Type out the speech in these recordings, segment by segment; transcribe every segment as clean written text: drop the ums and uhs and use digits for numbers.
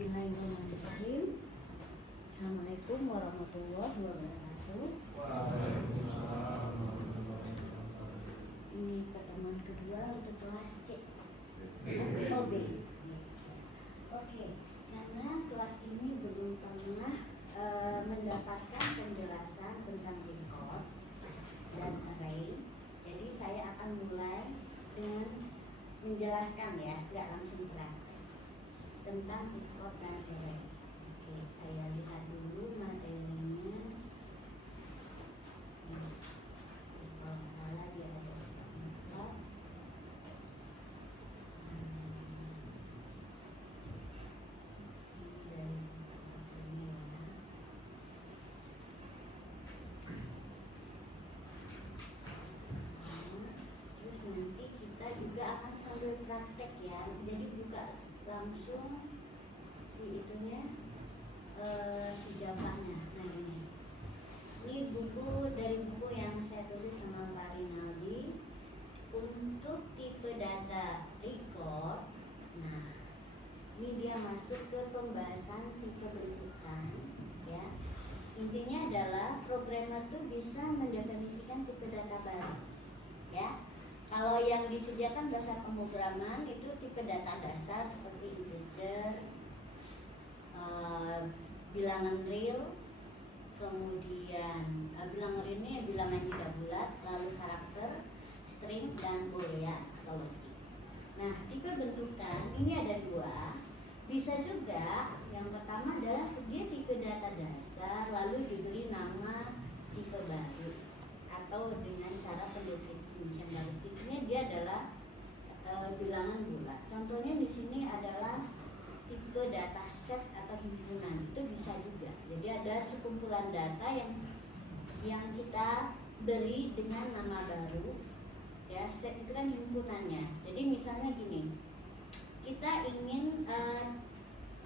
Bismillahirrahmanirrahim. Assalamualaikum warahmatullahi wabarakatuh. Ini pertemuan kedua untuk kelas C. Oh, B. Oke, karena kelas ini belum pernah mendapatkan penjelasan tentang record dan array, jadi saya akan mulai dengan menjelaskan ya, nggak langsung praktek tentang record dan array. Oke, saya lihat dulu materinya. Kalau nggak salah dia ada record. Ini dari ini ya. Terus nanti kita juga akan sambil praktek ya. Jadi buka langsung si itunya, si jawabannya. Nah ini buku dari buku yang saya tulis sama Pak Rinaldi untuk tipe data record. Nah ini dia masuk ke pembahasan tipe bentukan ya. Intinya adalah programmer tuh bisa mendefinisikan tipe data baru ya. Kalau yang disediakan bahasa pemrograman itu tipe data dasar seperti integer, bilangan real, kemudian bilangan real ini bilangan tidak bulat, lalu karakter, string, dan boolean atau logik. Nah, tipe bentukan ini ada dua. Bisa juga yang pertama adalah dia tipe data dasar lalu diberi nama tipe baru atau dengan cara pendefinisian baru. Intinya dia adalah bilangan bulat. Contohnya di sini adalah tipe data set atau himpunan, itu bisa juga. Jadi ada sekumpulan data yang kita beri dengan nama baru. Ya, set itu kan himpunannya. Jadi misalnya gini, kita ingin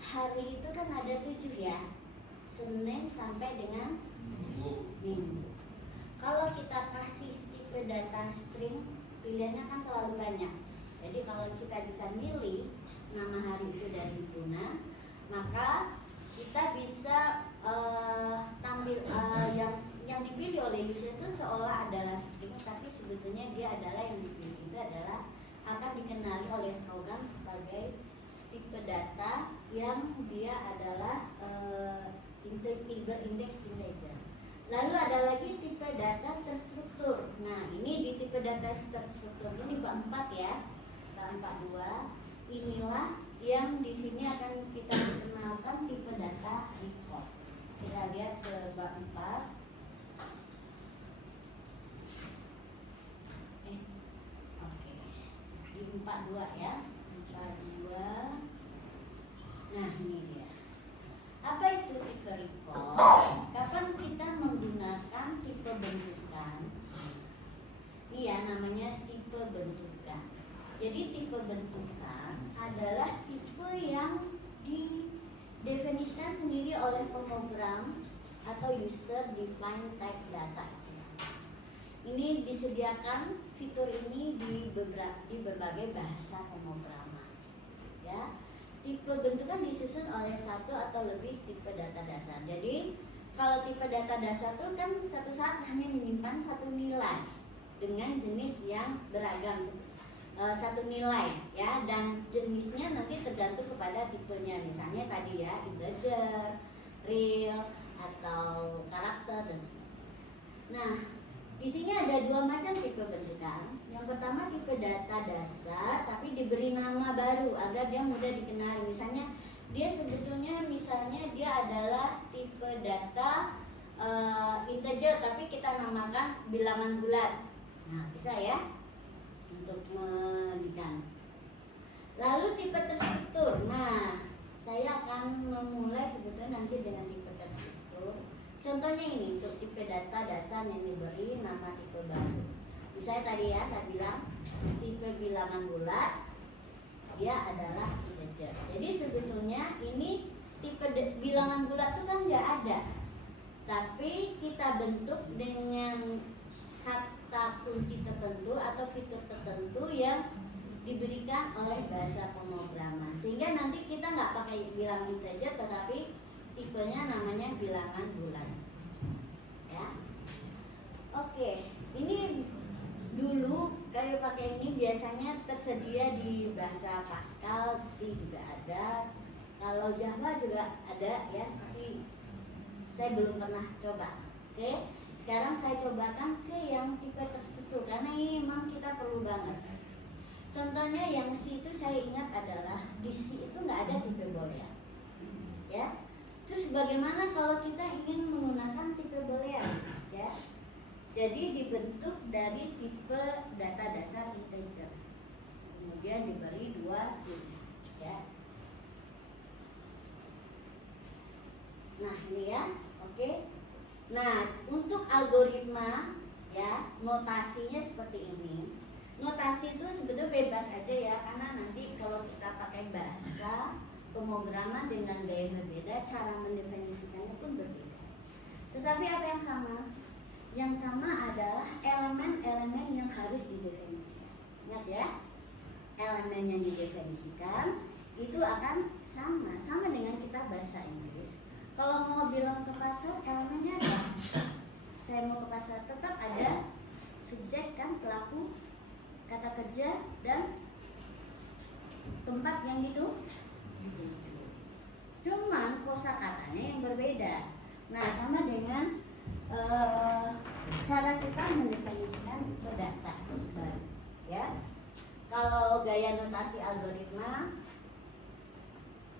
hari itu kan ada 7 ya, Senin sampai dengan Minggu. Kalau kita kasih tipe data string, pilihannya kan terlalu banyak. Jadi kalau kita bisa milih nama hari itu dari himpunan, maka kita bisa tampil yang dipilih oleh user itu seolah adalah string, tapi sebetulnya dia adalah yang dipilih itu adalah akan dikenali oleh program sebagai tipe data yang dia adalah indeks integer. Lalu ada lagi tipe data terstruktur. Nah ini di tipe data terstruktur ini bab 4 ya, bab 42. Inilah yang di sini akan kita kenalkan tipe data record. Kita lihat ke bab 4. Oke. Di 42 ya. 42. Nah, ini dia. Apa itu tipe record? Kapan kita menggunakan tipe bentukan? Iya, namanya tipe bentukan. Jadi tipe bentukan adalah tipe yang didefinisikan sendiri oleh pemrogram atau user defined type data istilahnya. Ini disediakan fitur ini di berbagai bahasa pemrograman. Ya. Tipe bentukan disusun oleh satu atau lebih tipe data dasar. Jadi kalau tipe data dasar itu kan satu saat hanya menyimpan satu nilai dengan jenis yang beragam, satu nilai ya, dan jenisnya nanti tergantung kepada tipenya. Misalnya tadi ya integer, real, atau karakter dan sebagainya. Nah di sini ada dua macam tipe bentukan. Yang pertama tipe data dasar tapi diberi nama baru agar dia mudah dikenali. Misalnya dia sebetulnya dia adalah tipe data integer tapi kita namakan bilangan bulat. Nah bisa ya untuk mendikan. Lalu tipe terstruktur. Nah saya akan memulai sebetulnya nanti dengan tipe terstruktur. Contohnya ini untuk tipe data dasar yang diberi nama tipe baru. Misalnya tadi ya saya bilang tipe bilangan bulat, dia adalah integer. Jadi sebetulnya ini tipe bilangan bulat itu kan nggak ada, tapi kita bentuk dengan kata kunci tertentu atau fitur tertentu yang diberikan oleh bahasa pemrograman. Sehingga nanti kita nggak pakai bilangan integer, tetapi tipenya namanya bilangan bulan. Ya. Oke, ini dulu kayak pakai ini biasanya tersedia di bahasa Pascal, C juga ada. Kalau Java juga ada ya, tapi saya belum pernah coba. Oke, sekarang saya cobakan ke yang tipe tertentu karena ini memang kita perlu banget. Contohnya yang C itu saya ingat adalah di C itu nggak ada tipe boolean. Ya. Terus bagaimana kalau kita ingin menggunakan tipe boolean? Ya. Jadi dibentuk dari tipe data dasar integer. Kemudian diberi 2 ya. Nah, ini ya. Oke. Nah, untuk algoritma ya, notasinya seperti ini. Notasi itu sebetulnya bebas aja ya, karena nanti kalau kita pakai bahasa pemrograman dengan gaya berbeda, cara mendefinisikannya pun berbeda. Tetapi apa yang sama? Yang sama adalah elemen-elemen yang harus didefinisikan. Ingat ya, elemen yang didefinisikan itu akan sama dengan kita bahasa Inggris. Kalau mau bilang ke pasar, elemennya ada. Saya mau ke pasar, tetap ada subjek kan, pelaku, kata kerja, dan tempat yang dituju. Cuman kosakatanya yang berbeda. Nah, sama dengan cara kita mendefinisikan itu data baru, ya. Kalau gaya notasi algoritma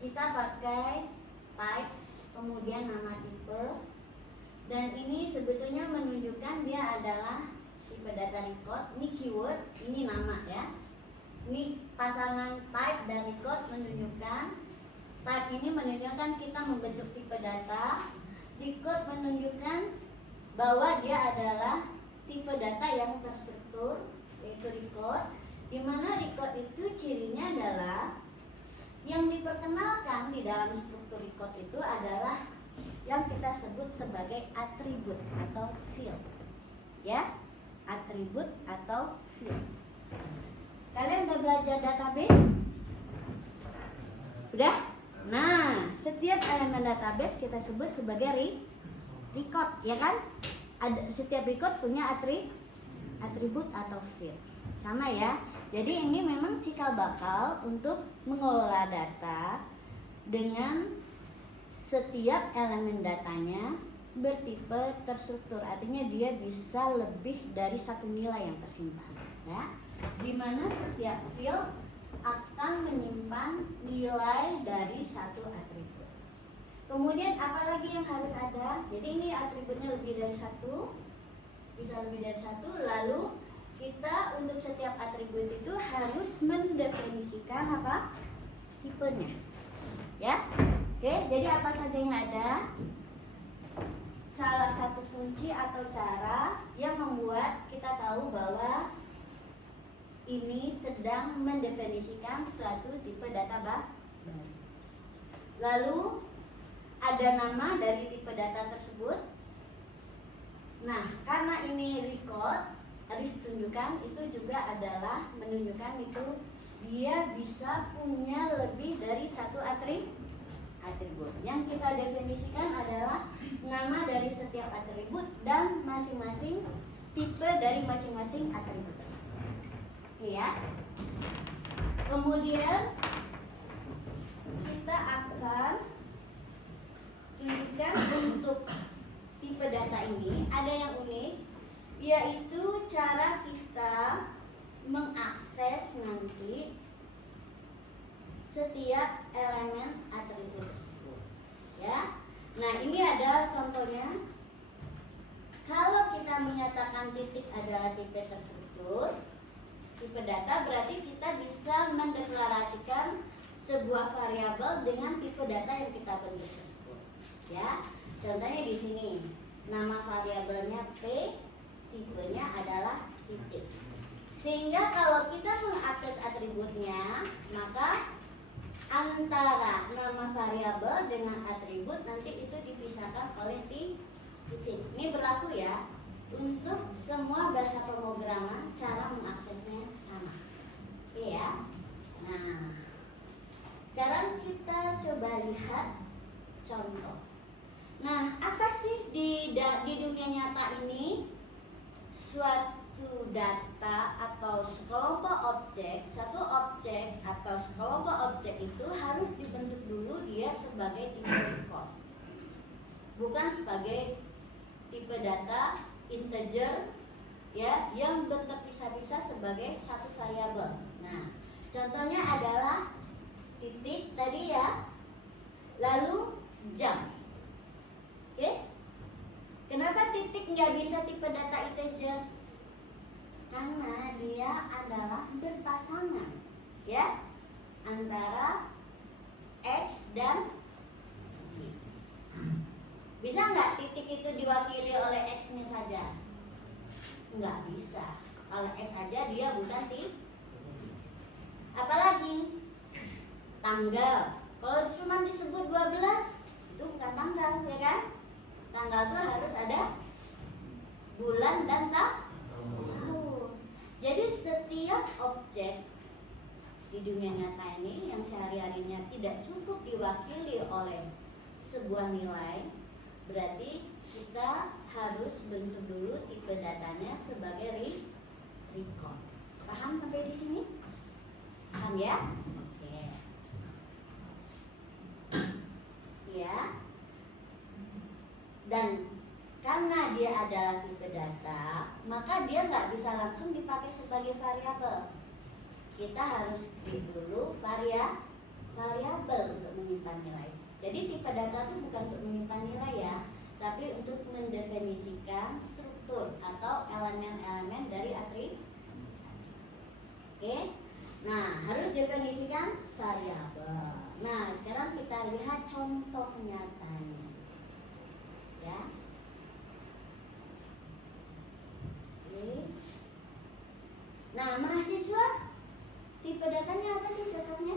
kita pakai type, kemudian nama tipe, dan ini sebetulnya menunjukkan dia adalah tipe data record. Ini keyword, ini nama ya. Ini pasangan type dan record menunjukkan, type ini menunjukkan kita membentuk tipe data, record menunjukkan bahwa dia adalah tipe data yang terstruktur, yaitu record, di mana record itu cirinya adalah yang diperkenalkan di dalam struktur record itu adalah yang kita sebut sebagai atribut atau field. Ya, atribut atau field. Kalian udah belajar database? Udah? Nah, setiap elemen database kita sebut sebagai record, ya kan? Setiap record punya atribut atau field. Sama ya. Jadi ini memang cikal bakal untuk mengelola data dengan setiap elemen datanya bertipe terstruktur. Artinya dia bisa lebih dari satu nilai yang tersimpan, ya. Di mana setiap field akan menyimpan nilai dari satu atribut. Kemudian apalagi yang harus ada? Jadi ini atributnya lebih dari satu, bisa lebih dari satu. Lalu kita untuk setiap atribut itu harus mendefinisikan apa? Tipenya. Ya. Oke, jadi apa saja yang ada? Salah satu kunci atau cara yang membuat kita tahu bahwa ini sedang mendefinisikan suatu tipe data baru. Lalu ada nama dari tipe data tersebut. Nah, karena ini record, harus ditunjukkan itu juga adalah menunjukkan itu dia bisa punya lebih dari satu atribut. Yang kita definisikan adalah nama dari setiap atribut dan masing-masing tipe dari masing-masing atribut tersebut. Ya. Kemudian kita akan tunjukkan untuk tipe data ini ada yang unik, yaitu cara kita mengakses nanti setiap elemen atribut tersebut. Ya. Nah, ini ada contohnya. Kalau kita menyatakan titik adalah tipe terstruktur, tipe data, berarti kita bisa mendeklarasikan sebuah variabel dengan tipe data yang kita bentuk tersebut. Ya, contohnya di sini nama variabelnya P, tipenya adalah titik. Sehingga kalau kita mengakses atributnya, maka antara nama variabel dengan atribut nanti itu dipisahkan oleh titik. Ini berlaku ya untuk semua bahasa pemrograman, cara mengaksesnya sama. Iya. Nah, sekarang kita coba lihat contoh. Nah, apa sih di dunia nyata ini? Suatu data atau sekelompok objek, satu objek atau sekelompok objek itu harus dibentuk dulu dia sebagai tipe record, bukan sebagai tipe data integer ya yang terpisah-pisah sebagai satu variabel. Nah, contohnya adalah titik tadi ya, lalu jam. Oke? Kenapa titik nggak bisa tipe data integer? Karena dia adalah berpasangan ya antara X dan Y. Bisa nggak titik itu diwakili oleh X-nya saja? Nggak bisa. Kalau X saja dia bukan titik. Apalagi tanggal. Kalau cuma disebut 12 itu bukan tanggal, ya kan? Tanggal itu harus ada bulan dan tahun. Jadi setiap objek di dunia nyata ini yang sehari-harinya tidak cukup diwakili oleh sebuah nilai, berarti kita harus bentuk dulu tipe datanya sebagai record. Paham sampai di sini? Paham ya? Oke. Ya. Dan karena dia adalah tipe data, maka dia nggak bisa langsung dipakai sebagai variabel. Kita harus ketik dulu variabel untuk menyimpan nilai. Jadi tipe data itu bukan untuk menyimpan nilai ya, tapi untuk mendefinisikan struktur atau elemen-elemen dari atribut. Oke. Nah, harus definisikan variabel. Nah, sekarang kita lihat contoh nyatanya. Ya. Nah, mahasiswa tipe datanya apa sih cocoknya?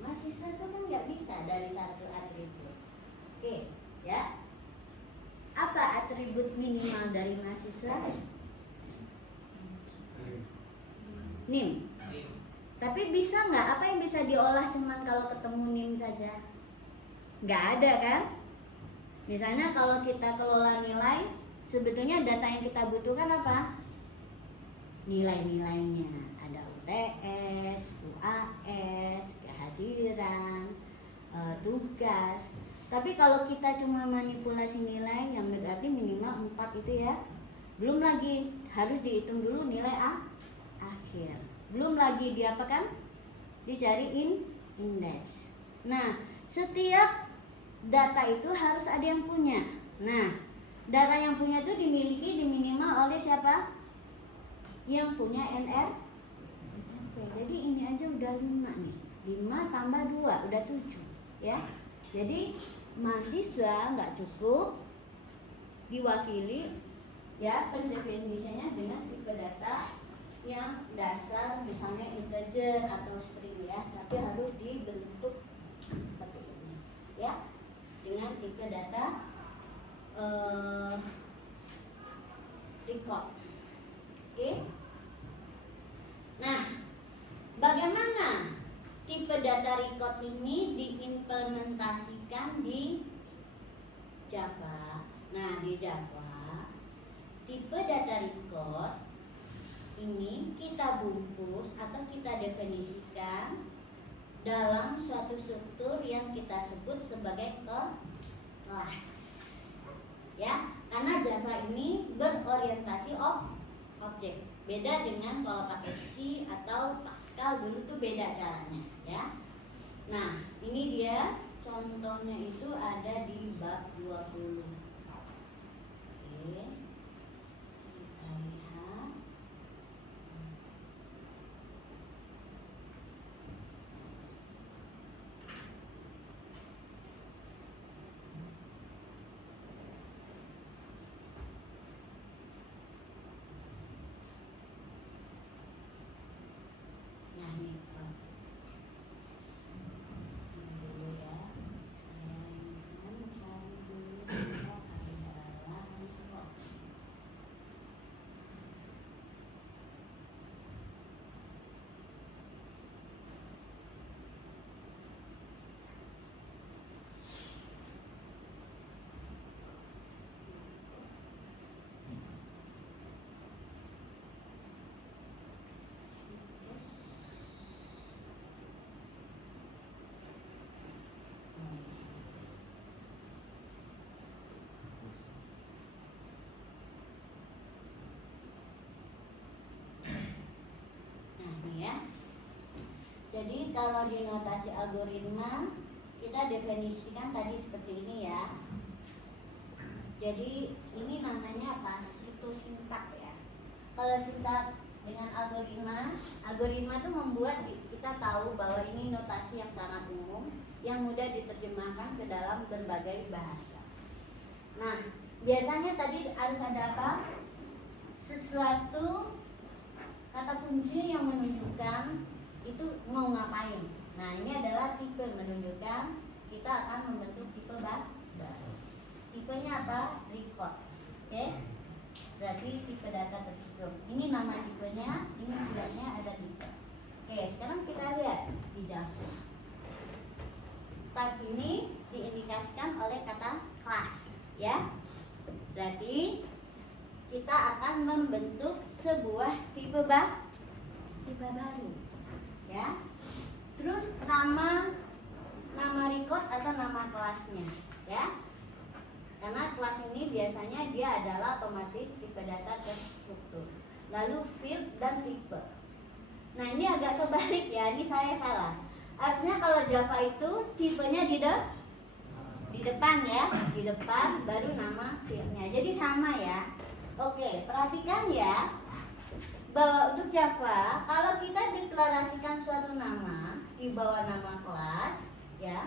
Mahasiswa itu kan nggak bisa dari satu atribut. Oke, ya. Apa atribut minimal dari mahasiswa? NIM. Tapi bisa nggak? Apa yang bisa diolah cuman kalau ketemu NIM saja? Nggak ada kan? Misalnya kalau kita kelola nilai, sebetulnya data yang kita butuhkan apa? Nilai-nilainya. Ada UTS, UAS, kehadiran, tugas. Tapi kalau kita cuma manipulasi nilai, yang berarti minimal 4 itu ya. Belum lagi harus dihitung dulu nilai akhir. Belum lagi diapakan? Dicari indeks. Nah, setiap data itu harus ada yang punya. Nah, data yang punya itu dimiliki minimal oleh siapa? Yang punya NR. Oke, jadi ini aja udah 5 nih. 5 tambah 2 udah 7 ya. Jadi mahasiswa nggak cukup diwakili ya pendefinisinya dengan tipe data yang dasar misalnya integer atau string ya, tapi harus dibentuk seperti ini ya, dengan tipe data record. Oke. Nah, bagaimana tipe data record ini diimplementasikan di Java? Nah, di Java tipe data record ini kita bungkus atau kita definisikan dalam suatu struktur yang kita sebut sebagai kelas. Ya, karena Java ini berorientasi objek. Beda dengan kalau pakai C atau Pascal dulu tuh beda caranya, ya. Nah, ini dia contohnya itu ada di bab 20. Oke. Kita lihat. Nah, ini dulu ya. Saya ingin cari dulu adalah kalau di notasi algoritma kita definisikan tadi seperti ini ya. Jadi ini namanya apa? Sintak ya. Kalau sintak dengan algoritma itu membuat kita tahu bahwa ini notasi yang sangat umum yang mudah diterjemahkan ke dalam berbagai bahasa. Nah, biasanya tadi harus ada apa? Sesuatu kata kunci yang menunjukkan itu mau ngapain. Nah, ini adalah tipe, menunjukkan kita akan membentuk tipe baru. Tipenya apa? Record. Oke? Berarti tipe data terstruktur. Ini nama tipenya, ini bilangnya ada tipe. Oke, sekarang kita lihat di Java. Tab ini diindikasikan oleh kata kelas, ya. Berarti kita akan membentuk sebuah tipe baru, ya. Terus nama record atau nama kelasnya, ya. Karena kelas ini biasanya dia adalah otomatis tipe data terstruktur. Lalu field dan tipe. Nah, ini agak kebalik ya, ini saya salah. Harusnya kalau Java itu tipenya di depan ya, di depan baru nama fieldnya. Jadi sama ya. Oke, perhatikan ya, bahwa untuk Java kalau kita deklarasikan suatu nama di bawah nama kelas ya,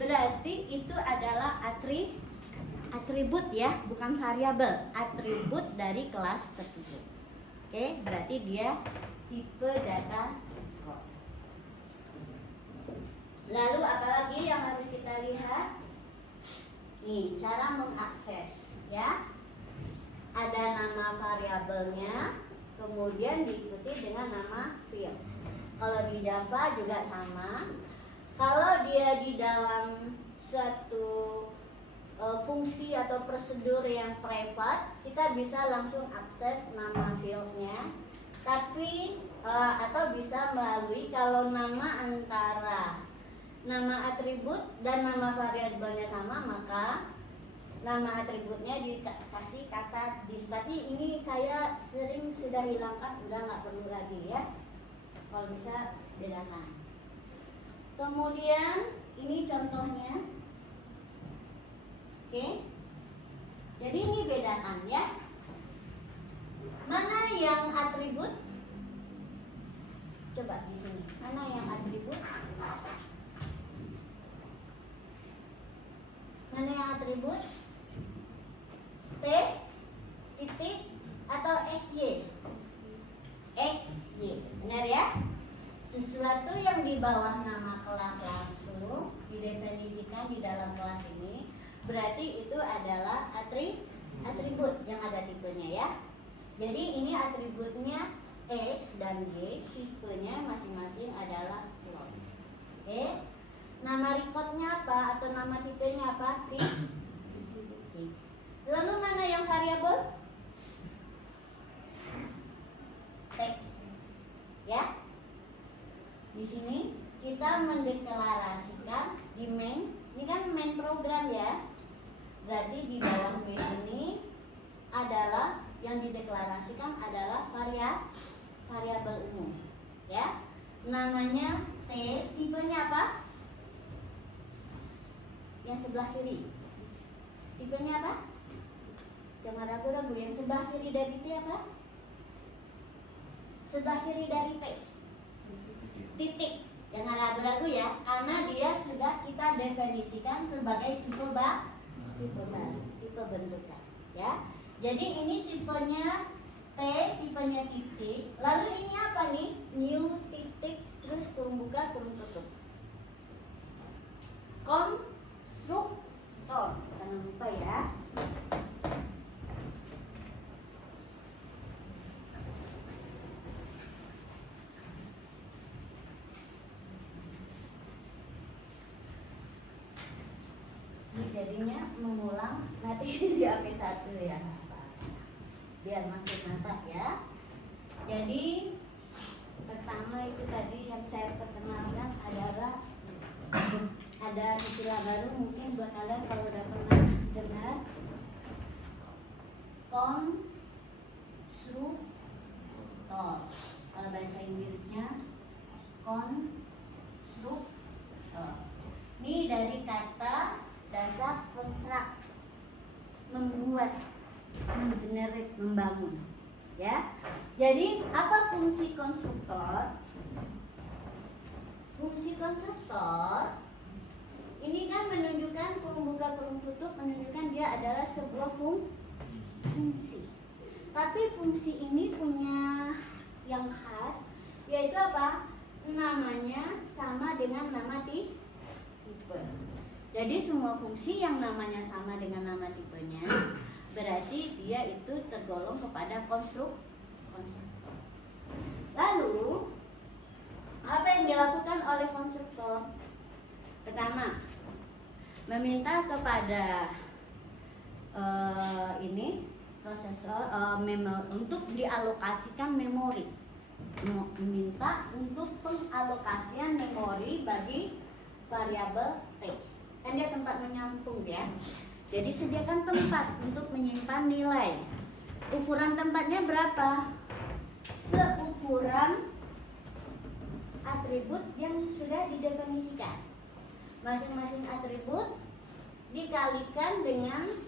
berarti itu adalah atribut ya, bukan variabel, atribut dari kelas tersebut. Oke, berarti dia tipe data. Lalu apalagi yang harus kita lihat? Nih, cara mengakses ya. Ada nama variabelnya, kemudian diikuti dengan nama field. Kalau di Java juga sama. Kalau dia di dalam suatu fungsi atau prosedur yang private, kita bisa langsung akses nama fieldnya. Tapi atau bisa melalui kalau nama antara nama atribut dan nama variabelnya sama, maka nama atributnya dikasih kata dis. Tapi ini saya sering sudah hilangkan, udah nggak perlu lagi ya. Kalau bisa bedakan. Kemudian ini contohnya. Oke. Jadi ini bedakan ya. Mana yang atribut? Coba di sini. Mana yang atribut? Mana yang atribut? T, titik, atau XY? XY. Benar ya? Sesuatu yang di bawah nama kelas langsung didefinisikan di dalam kelas ini, berarti itu adalah atribut yang ada tipenya ya. Jadi ini atributnya X dan Y, tipenya masing-masing adalah float. Oke. Nama recordnya apa atau nama tipenya apa? Titik. Lalu mana yang variabel? Text. Ya. Di sini kita mendeklarasikan di main. Ini kan main program ya. Berarti di bawah main ini adalah yang dideklarasikan adalah variabel umum. Ya. Namanya T, tipenya apa? Yang sebelah kiri. Tipenya apa? Jangan ragu-ragu, yang sebelah kiri dari T apa? Sebelah kiri dari T. Titik. Jangan ragu-ragu ya, karena dia sudah kita definisikan sebagai tipe baru, tipe bentukan, ya. Jadi ini tipenya T, tipenya titik. Lalu ini apa nih? New titik terus kurung buka, kurung tutup. Konstruktor, jangan lupa ya. Jadinya mengulang nanti di AP1 ya, biar makin mantap ya. Jadi pertama itu tadi yang saya perkenalkan adalah ada istilah baru mungkin buat kalian kalau udah pernah dengar, konstruktor. Kalau bahasa Inggrisnya konstruktor. dari kata dasar construct, membuat, mengenerate, membangun. Ya. Jadi apa fungsi konstruktor? Fungsi konstruktor ini kan menunjukkan kurung buka kurung tutup, menunjukkan dia adalah sebuah fungsi. Tapi fungsi ini punya yang khas, yaitu apa? Namanya sama dengan nama tipe. Jadi semua fungsi yang namanya sama dengan nama tipenya, berarti dia itu tergolong kepada konstruktor. Lalu apa yang dilakukan oleh konstruktor? Pertama, meminta kepada prosesor untuk dialokasikan memori, meminta untuk pengalokasian memori bagi variabel t. Kan dia tempat menyampung ya. Jadi sediakan tempat untuk menyimpan nilai. Ukuran tempatnya berapa? Seukuran atribut yang sudah didefinisikan. Masing-masing atribut dikalikan dengan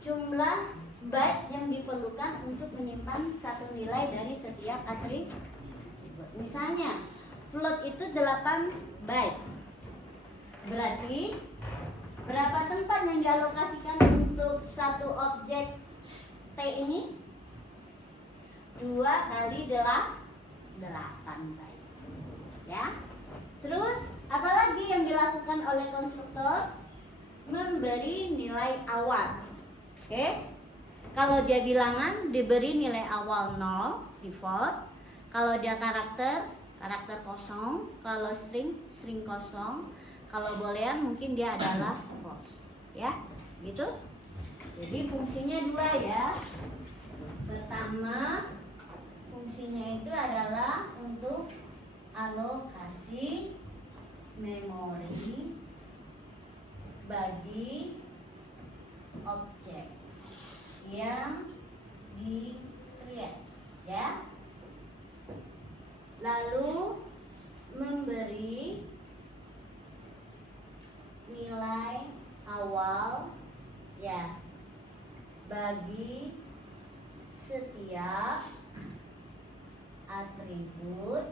jumlah byte yang diperlukan untuk menyimpan satu nilai dari setiap atribut. Misalnya, float itu 8 byte. Berarti berapa tempat yang dialokasikan untuk satu objek T ini? 2 kali 8 byte. Ya. Terus apalagi yang dilakukan oleh konstruktor? Memberi nilai awal. Oke. Kalau dia bilangan diberi nilai awal 0 default. Kalau dia karakter kosong. Kalau string kosong. Kalau boolean mungkin dia adalah false. Ya, gitu. Jadi fungsinya 2 ya. Pertama, fungsinya itu adalah untuk alokasi memori bagi objek yang di-create ya. Lalu memberi nilai awal ya bagi setiap atribut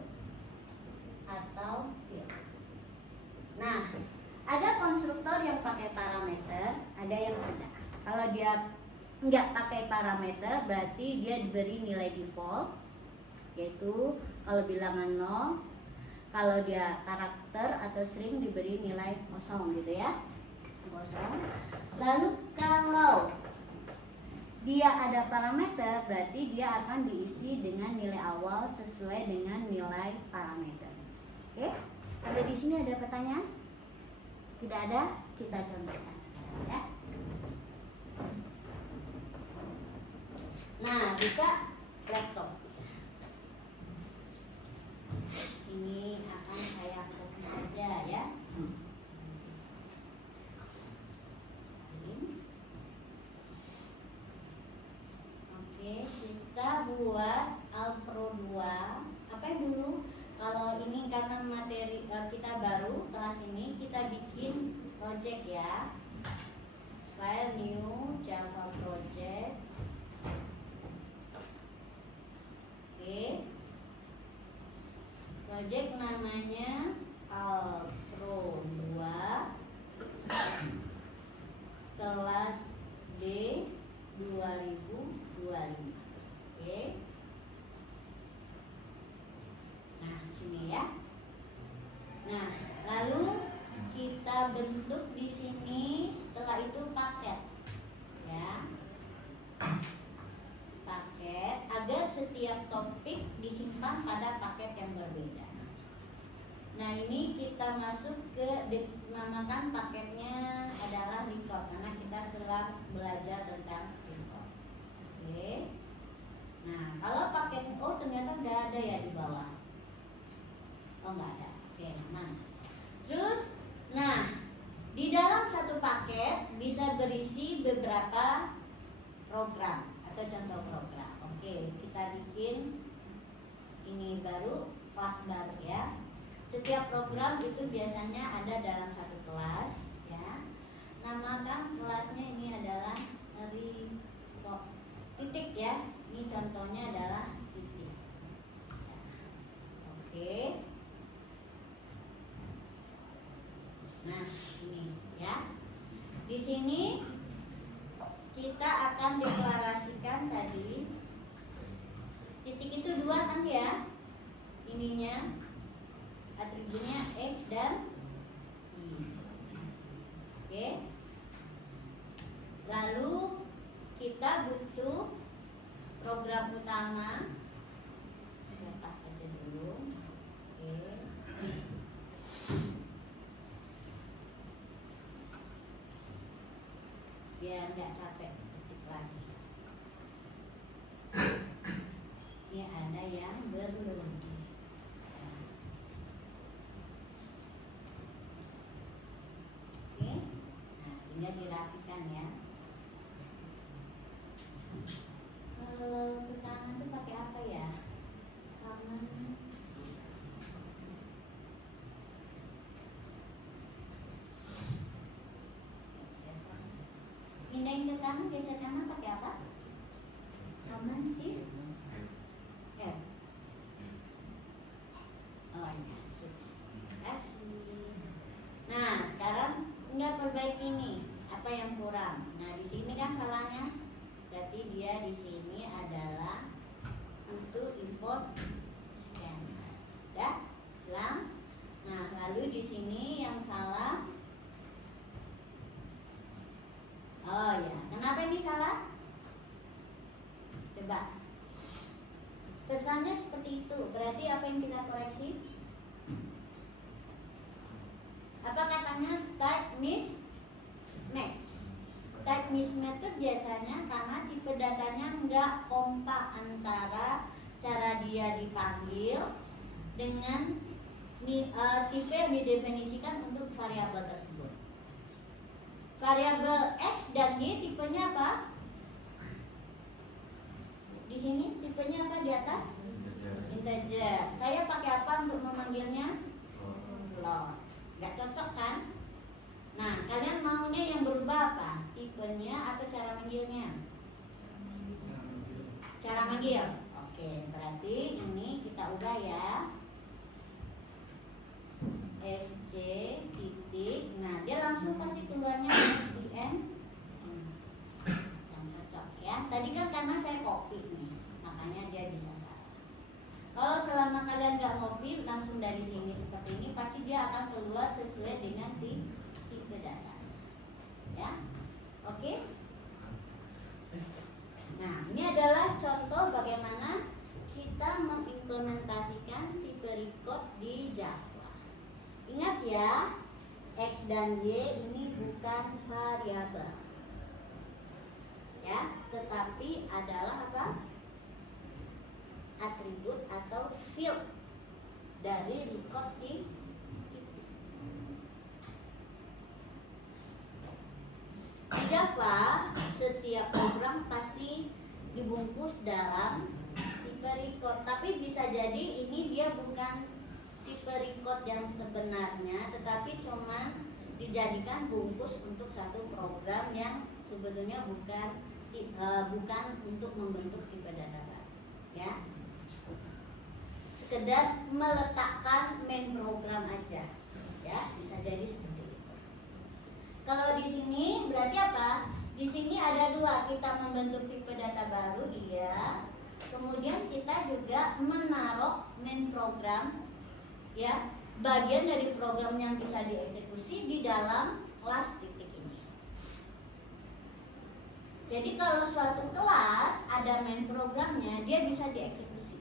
atau field. Nah, ada konstruktor yang pakai parameter, ada yang tidak. Kalau dia nggak pakai parameter, berarti dia diberi nilai default, yaitu kalau bilangan 0. Kalau dia karakter atau string diberi nilai kosong gitu ya, kosong. Lalu kalau dia ada parameter, berarti dia akan diisi dengan nilai awal sesuai dengan nilai parameter. Oke, sampai di sini ada pertanyaan? Tidak ada? Kita contohkan sekarang ya. Nah, buka laptop. Ini akan saya copy saja ya. Oke, kita buat Alpro 2. Apa dulu? Kalau ini karena materi kita baru kelas ini, kita bikin project ya. File new Java project. Oke. Project namanya Alpro 2 kelas D 2025. Oke. Nah, sini ya. Nah, lalu kita bentuk di sini, setelah itu paket. Ya. Paket agar setiap topik disimpan pada paket yang berbeda. Nah, ini kita masuk ke namakan paketnya adalah record karena kita sedang belajar tentang record. Oke. Nah, kalau paket ternyata udah ada ya di bawah. Oh, enggak ada. Oke, aman. Terus, nah, di dalam satu paket bisa berisi beberapa program atau contoh program. Oke, kita bikin ini baru, kelas baru ya. Setiap program itu biasanya ada dalam satu kelas, ya. Namakan kelasnya ini adalah titik ya. Ini contohnya adalah titik. Oke. Nah, ini ya. Di sini kita akan deklarasikan tadi. Titik itu 2 kan ya? Ininya atributnya X dan Y. Oke. Lalu kita butuh program utama. Lepas aja dulu. Oke. Biar nggak capek ketik lagi. Ini ada yang belum. Oke. Nah, tinggal dirapikan ya. Kalau ke tangan tuh pakai apa ya? Tangan. Pindahin ke kanan, geser kanan pakai apa? Kanan sih. F. Oh iya, sip. Kasih. Nah, sekarang tinggal perbaiki nih apa yang kurang. Nah, di sini kan salahnya. Berarti dia di sini adalah untuk import scan. Dah, hilang. Nah, lalu di sini yang salah. Oh ya, kenapa ini salah? Coba. Pesannya seperti itu. Berarti apa yang kita koreksi? Apa katanya? Type mismatch. Type mismatch itu biasanya karena tipe datanya nggak kompak antara cara dia dipanggil dengan tipe yang didefinisikan untuk variabel tersebut. Variabel X dan Y tipenya apa? Di sini tipenya apa di atas? Integer. Saya pakai apa untuk memanggilnya? Float. Gak cocok kan? Nah, kalian maunya yang berubah apa? Tipenya atau cara manggilnya? Cara manggil. Oke, berarti ini kita ubah ya. SC titik. Nah, dia langsung pasti keluarnya SDN. Yang cocok ya. Tadi kan karena saya copy nih, makanya dia bisa salah. Kalau selama kalian nggak copy langsung dari sini seperti ini, pasti dia akan keluar sesuai dengan tipe data. Ya, oke. Nah, ini adalah contoh bagaimana kita mengimplementasikan tipe record di Java. Ingat ya, X dan Y ini bukan variabel, ya, tetapi adalah apa? Atribut atau field dari record di titik. Di Java, setiap program pasti dibungkus dalam tipe record, tapi bisa jadi ini dia bukan tipe record yang sebenarnya, tetapi cuman dijadikan bungkus untuk satu program yang sebetulnya bukan untuk membentuk tipe data baru, ya. Sekedar meletakkan main program aja, ya, bisa jadi seperti itu. Kalau di sini berarti apa? Di sini ada 2, kita membentuk tipe data baru, iya. Kemudian kita juga menaruh main program, ya, bagian dari program yang bisa dieksekusi di dalam kelas titik ini. Jadi kalau suatu kelas ada main programnya, dia bisa dieksekusi.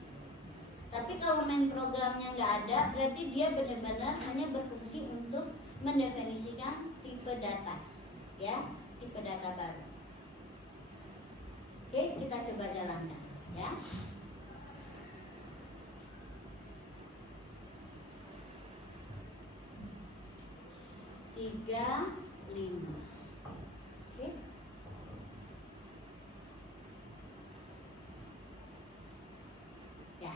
Tapi kalau main programnya nggak ada, berarti dia benar-benar hanya berfungsi untuk mendefinisikan tipe data, ya, tipe data baru. Oke, kita coba jalankan, ya. Tiga, 5. Oke. Ya.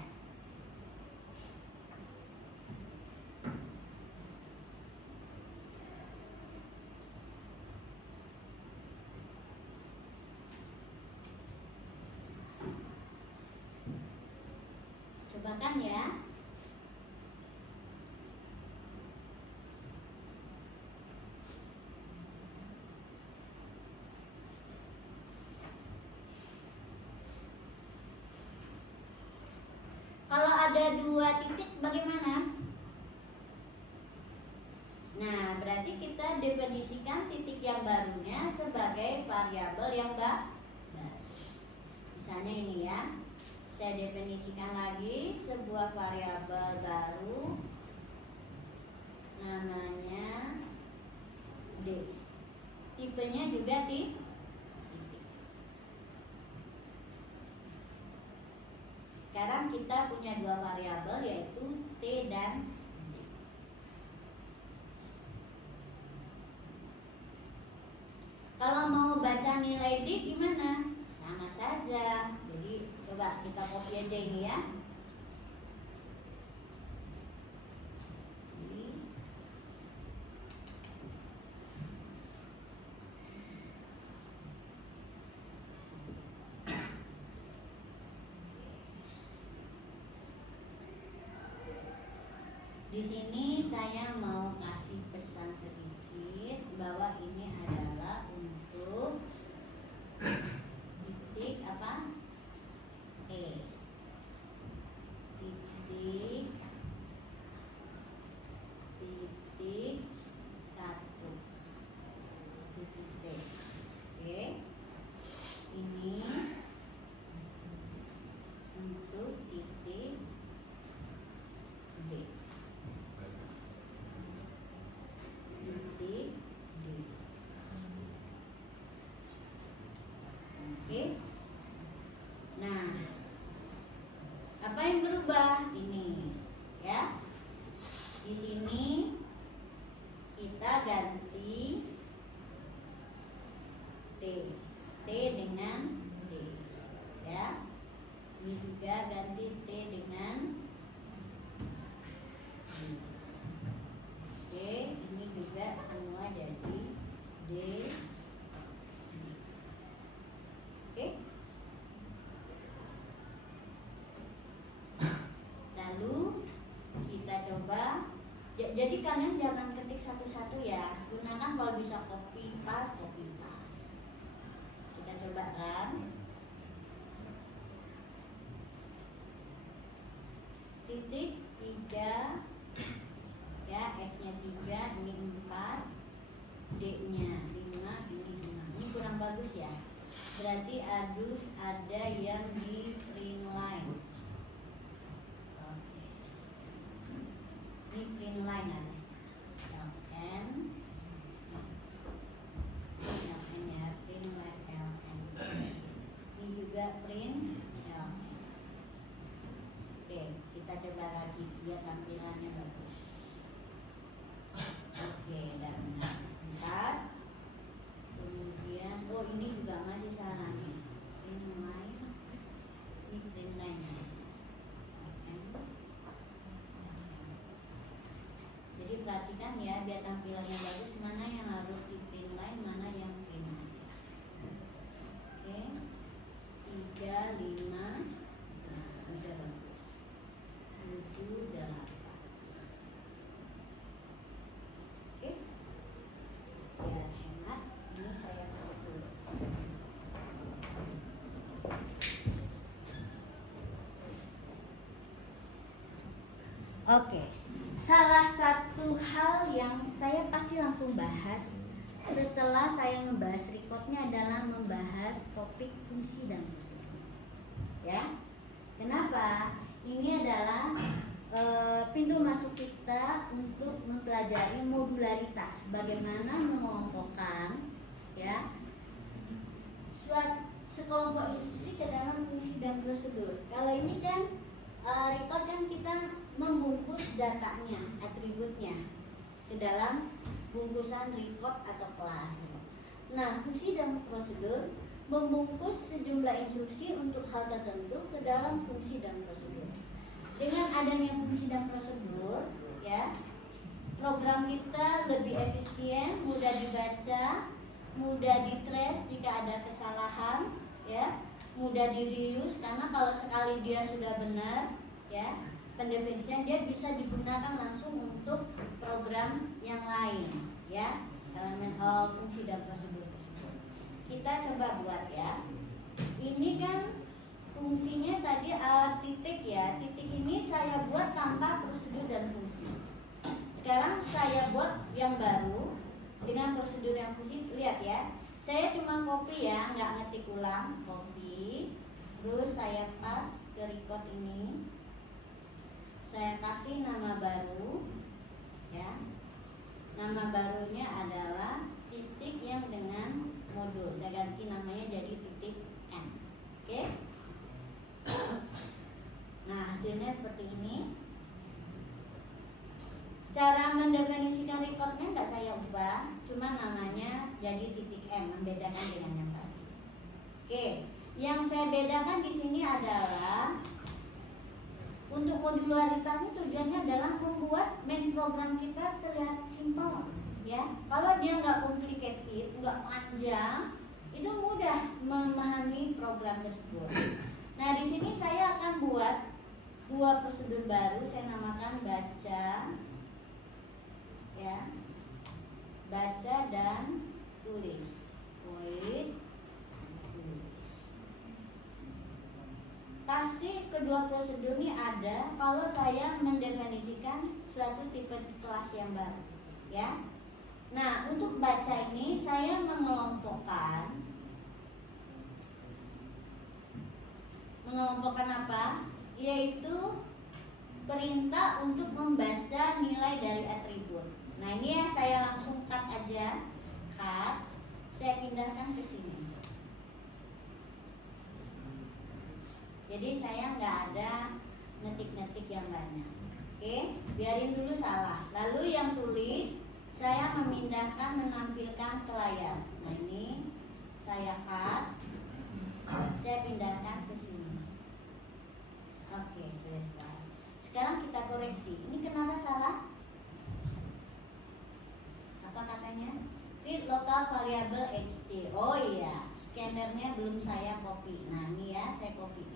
Lupakan ya. Kalau ada 2 titik bagaimana? Nah, berarti kita definisikan titik yang barunya sebagai variabel yang baru. Misalnya ini ya, saya definisikan lagi sebuah variabel baru namanya D. Tipenya juga titik. Sekarang kita punya 2 variabel yaitu T dan D. Kalau mau baca nilai D gimana? Sama saja. Jadi coba kita copy aja ini ya. Di sini saya mau kasih pesan sedikit bahwa ini adalah untuk titik apa? E. Titik 1. Titik D. Oke. Ini untuk titik D. Oke. Nah, apa yang berubah ini? Ya. Di sini kita ganti T. T dengan D. Ya. Ini juga ganti T dengan D. Oke, ini juga semua jadi D. Oke. Lalu kita coba. Jadi kalian jangan ketik satu-satu ya. Gunakan kalau bisa copy paste. Kita coba run. Titik 3 ya, X-nya 3, ini 4, D-nya 5, ini 5. Ini kurang bagus ya. Berarti harus ada yang di print line. Oke. Ini print line harus. LN ya, print line LN. Ini juga print LN. Oke, kita coba lagi biar tampilannya bagus. Oke, dan 4. Kemudian, ini juga masih salah nih. Print line. Ini print line. Jadi perhatikan ya, biar tampilannya bagus, mana yang harus di print line, mana yang print aja. Oke. 3, 5. Nah, bisa bagus. 7, 8. Oke. Biar hemat, ini saya tutup dulu. Oke. Salah satu hal yang saya pasti langsung bahas setelah saya membahas recordnya adalah membahas topik fungsi dan prosedur. Ya, kenapa? Ini adalah pintu masuk kita untuk mempelajari modularitas, bagaimana mengelompokkan ya sekelompok instruksi ke dalam fungsi dan prosedur. Kalau ini kan record kan kita membungkus datanya, atributnya ke dalam bungkusan record atau kelas. Nah, fungsi dan prosedur membungkus sejumlah instruksi untuk hal tertentu ke dalam fungsi dan prosedur. Dengan adanya fungsi dan prosedur, ya, program kita lebih efisien, mudah dibaca, mudah di-trace jika ada kesalahan, ya, mudah di-reuse karena kalau sekali dia sudah benar, ya. Pendefinisian dia bisa digunakan langsung untuk program yang lain, ya. Elemen fungsi dan prosedur tersebut. Kita coba buat ya. Ini kan fungsinya tadi titik ya. Titik ini saya buat tanpa prosedur dan fungsi. Sekarang saya buat yang baru dengan prosedur dan fungsi. Lihat ya. Saya cuma copy ya, nggak ngetik ulang. Copy. Terus saya pas ke record ini. Saya kasih nama baru ya. Nama barunya adalah titik yang dengan modul. Saya ganti namanya jadi titik M. Oke. Nah, hasilnya seperti ini. Cara mendefinisikan recordnya nggak saya ubah, cuma namanya jadi titik M, membedakan dengan yang tadi. Oke, yang saya bedakan di sini adalah untuk modularitasnya tujuannya adalah membuat main program kita terlihat simpel, ya. Kalau dia nggak complicated, nggak panjang, itu mudah memahami program tersebut. Nah, di sini saya akan buat dua prosedur baru, saya namakan baca, ya, baca dan tulis. Tulis. Pasti kedua prosedur ini ada kalau saya mendefinisikan suatu tipe kelas yang baru, ya. Nah, untuk baca ini saya mengelompokkan apa? Yaitu perintah untuk membaca nilai dari atribut. Nah, ini ya saya langsung cut aja. Cut. Saya pindahkan ke sini. Jadi saya nggak ada ngetik-ngetik yang banyak. Oke, biarin dulu salah. Lalu yang tulis saya memindahkan, menampilkan ke layar. Nah, ini saya cut. Saya pindahkan ke sini. Oke, selesai. Sekarang kita koreksi. Ini kenapa salah? Apa katanya? Read local variable HC. Oh iya, scannernya belum saya copy. Nah, ini ya, saya copy.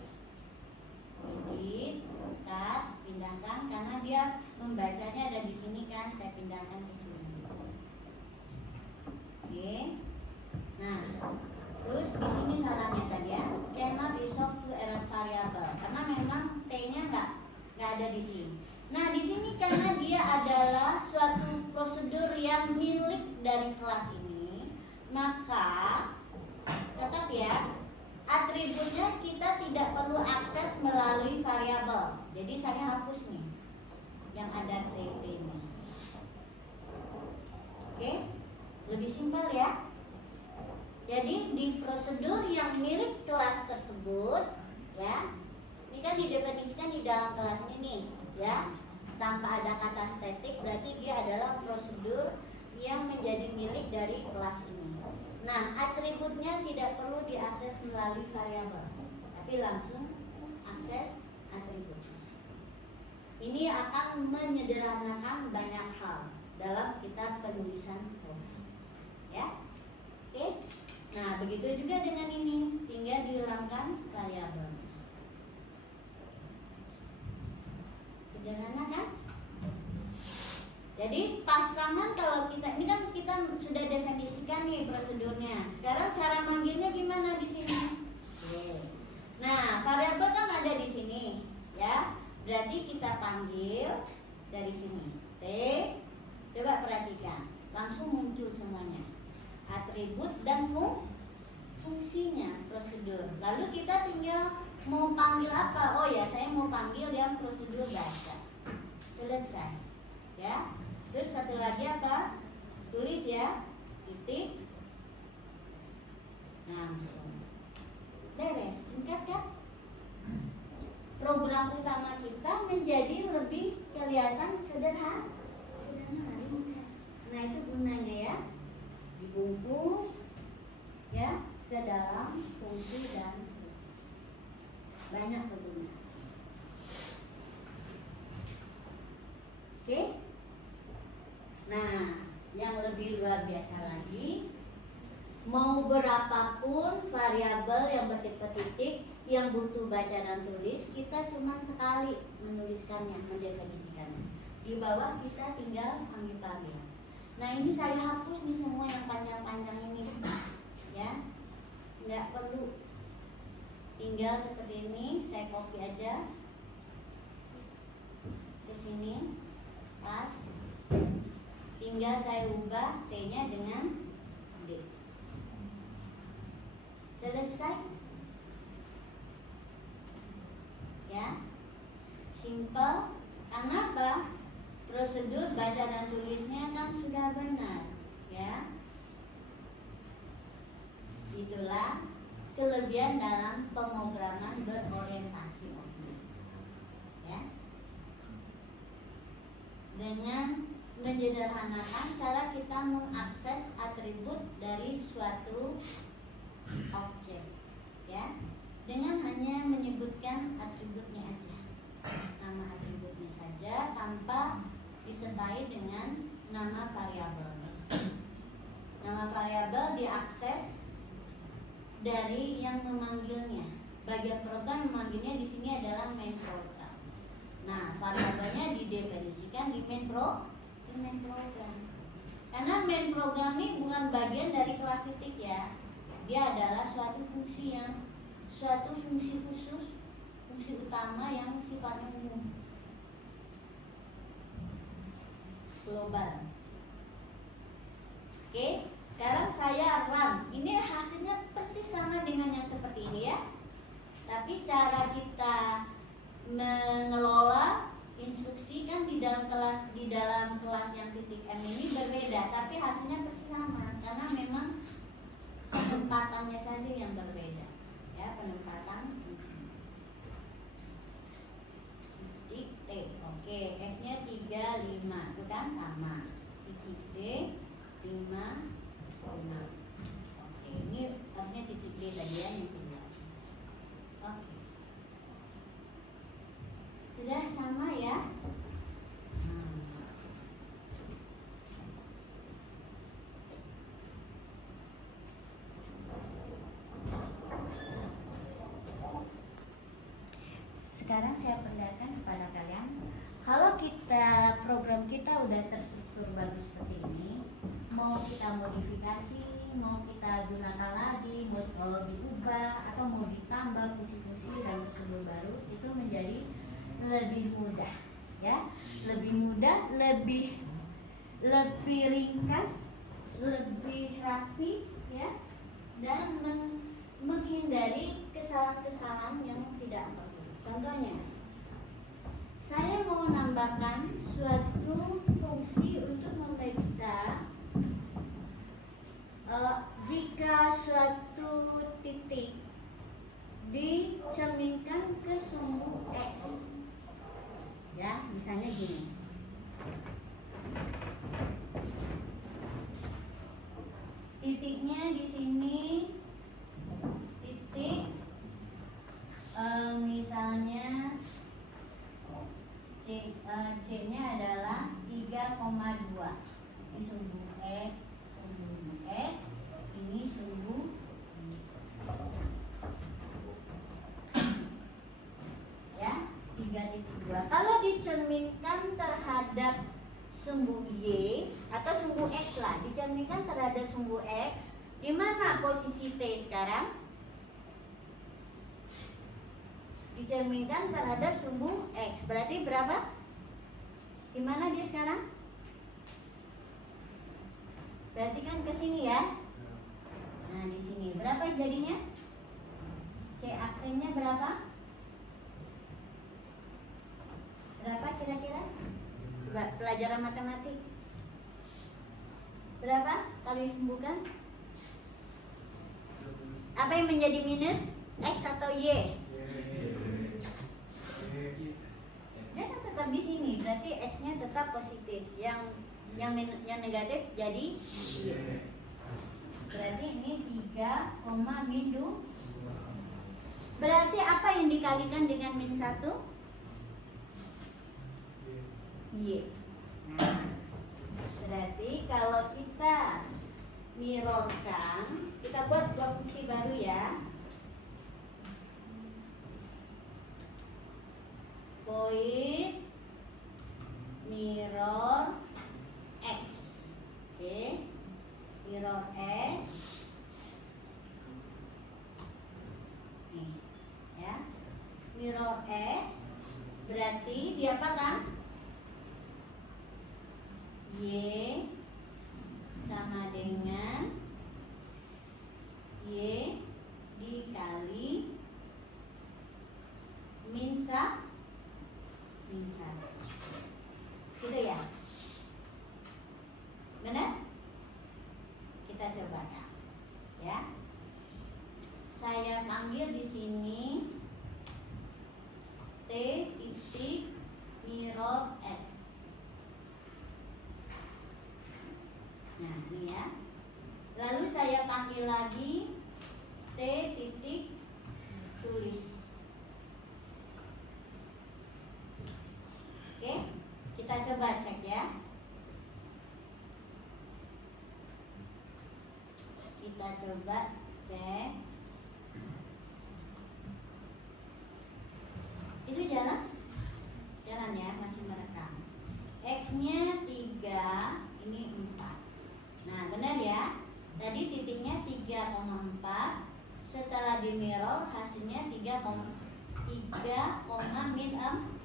Edit, cut, pindahkan karena dia membacanya ada di sini kan, saya pindahkan ke sini. Oke. Nah, terus di sini salahnya tadi ya, cannot resolve to error variable karena memang t-nya nggak ada di sini. Nah, di sini karena dia adalah suatu prosedur yang milik dari kelas ini, maka catat ya, atributnya kita tidak perlu akses melalui variabel. Jadi saya hapus nih yang ada TT ini. Oke, lebih simpel ya. Jadi di prosedur yang milik kelas tersebut, ya, ini kan didefinisikan di dalam kelas ini nih, ya, tanpa ada kata statik, berarti dia adalah prosedur yang menjadi milik dari kelas ini. Nah, atributnya tidak perlu diakses melalui variabel, tapi langsung akses atribut. Ini akan menyederhanakan banyak hal dalam kita penulisan program. Ya, oke. Nah, begitu juga dengan ini, tinggal dihilangkan variabel. Sederhana kan? Jadi pasangan kalau kita ini kan kita sudah definisikan nih prosedurnya. Sekarang cara manggilnya gimana di sini? Nah, variabel kan ada di sini, ya. Berarti kita panggil dari sini. T. Coba perhatikan, langsung muncul semuanya. Atribut dan fungsinya, prosedur. Lalu kita tinggal mau panggil apa? Oh ya, saya mau panggil yang prosedur baca. Selesai. Ya. Terus satu lagi apa? Tulis ya, titik. Langsung beres, singkat kan? Program utama kita menjadi lebih kelihatan sederhana, ringkas. Nah, itu gunanya ya, dibungkus ya ke dalam fungsi dan fungsi. Banyak kegunaan. Oke? Nah, yang lebih luar biasa lagi, mau berapapun variabel yang bertipe titik yang butuh baca dan tulis, kita cuma sekali menuliskannya, mendefinisikannya. Di bawah kita tinggal ambil. Nah ini saya hapus nih semua yang panjang-panjang ini, ya, nggak perlu. Tinggal seperti ini, saya copy aja ke sini, pas. Tinggal saya ubah T-nya dengan D. Selesai. Ya, simple. Kenapa? Prosedur baca dan tulisnya kan sudah benar, ya. Itulah kelebihan dalam pemrograman berorientasi objek, ya. Dengan menyederhanakan cara kita mengakses atribut dari suatu objek, ya. Dengan hanya menyebutkan atributnya aja, nama atributnya saja, tanpa disertai dengan nama variabel. Nama variabel diakses dari yang memanggilnya. Bagian program memanggilnya di sini adalah main program. Nah, variabelnya didefinisikan di main program. Karena main program ini bukan bagian dari kelas titik, ya. Dia adalah suatu fungsi khusus, fungsi utama yang sifatnya umum, global. Oke, sekarang saya run. Ini hasilnya persis sama dengan yang seperti ini, ya. Tapi cara kita mengelola instruksi kan di dalam kelas yang titik M ini berbeda, tapi hasilnya persis sama karena memang penempatannya saja yang berbeda. Ya, penempatan di sini. Titik T. Oke, X-nya 3, 5. Itu kan sama. Titik D 5, 5. Oke, ini harusnya titik D tadi ya yang kedua. Oke. Sudah sama ya? Sekarang saya perlihatkan kepada kalian, kalau program kita udah terstruktur bagus seperti ini, mau kita modifikasi, mau kita gunakan lagi, mau diubah atau mau ditambah fungsi-fungsi dan prosedur baru, itu menjadi lebih mudah, ya, lebih mudah, lebih ringkas, lebih rapi, ya, dan menghindari kesalahan-kesalahan yang tidak perlu. Contohnya, saya mau menambahkan suatu fungsi untuk memeriksa jika suatu titik dicerminkan ke sumbu X, ya, misalnya gini. Titiknya di sini, titik misalnya C-nya adalah 3,2. Ini sumbu X, ini sumbu ya, 3,2. Kalau dicerminkan terhadap sumbu Y atau sumbu X lah, dicerminkan terhadap sumbu X, di mana posisi T sekarang? Dicerminkan terhadap sumbu X. Berarti berapa? Di mana dia sekarang? Berarti kan ke sini ya. Nah, di sini. Berapa jadinya? C aksennya berapa? Berapa kira-kira? Coba pelajaran matematik. Berapa kali sembuhkan? Apa yang menjadi minus? X atau Y? Dia kan tetap di sini, berarti X-nya tetap positif. Yang negatif jadi Y. Berarti ini 3, min 2. Berarti apa yang dikalikan dengan min 1? Y. Nah, berarti kalau kita mirrorkan, kita buat sebuah fungsi baru ya. Avoid mirror X. Oke, mirror X. Nih, ya. Mirror X berarti dia apa kan? Y sama dengan Y dikali min 1. Gitu ya? Benar? Kita coba ya. Saya panggil di sini T titik mirror X. Nah, ini ya. Lalu saya panggil lagi T titik tulis. Oke, kita coba cek ya. Kita coba cek. Itu jalan? Jalan ya, masih merekam. X-nya 3, ini 4. Nah, benar ya. Tadi titiknya 3,4. Setelah di mirror hasilnya 3, min 4.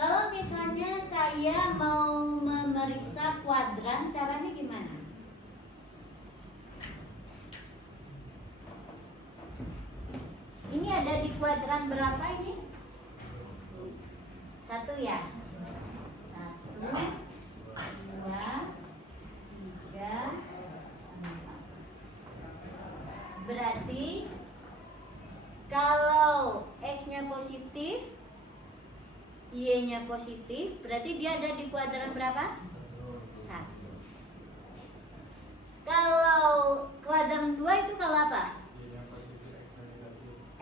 Kalau misalnya saya mau memeriksa kuadran, caranya gimana? Ini ada di kuadran berapa ini? 1 ya? 1, 2, 3, 4. Berarti kalau X-nya positif, Y-nya positif, berarti dia ada di kuadran berapa? 1. Kalau kuadran 2 itu kalau apa?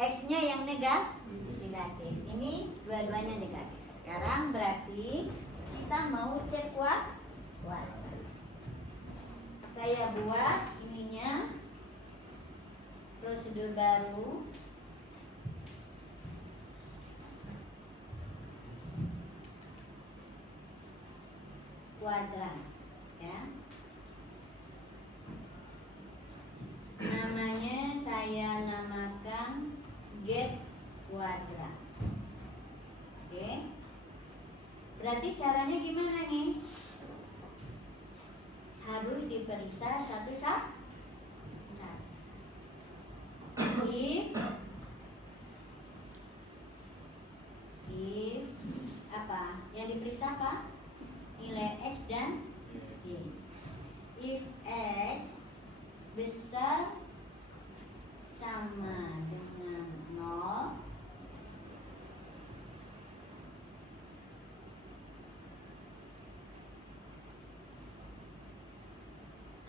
X-nya yang negatif. Ini dua-duanya negatif. Sekarang berarti kita mau cek kuadran. Saya buat ininya, prosedur baru. Kuadran ya. Namanya saya namakan get kuadran. Oke. Berarti caranya gimana nih? Harus diperiksa satu-satu. If apa? Yang diperiksa apa? Nilai X dan Y. If X besar sama dengan 0,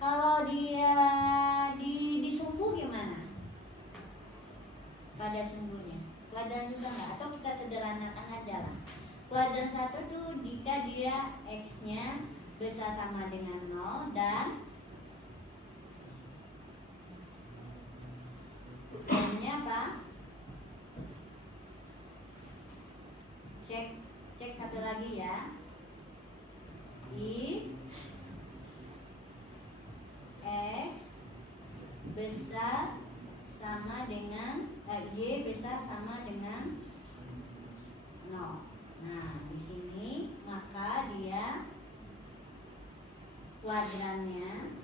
kalau dia di sumbu gimana? Pada sumbunya kuadran juga nggak? Atau kita sederhanakan aja lah. Kuadran 1 tuh jika dia X-nya besar sama dengan 0 dan Y-nya apa? Cek satu lagi ya. If X besar sama dengan Y besar sama dengan 0. Nah, di sini maka dia kuadrannya,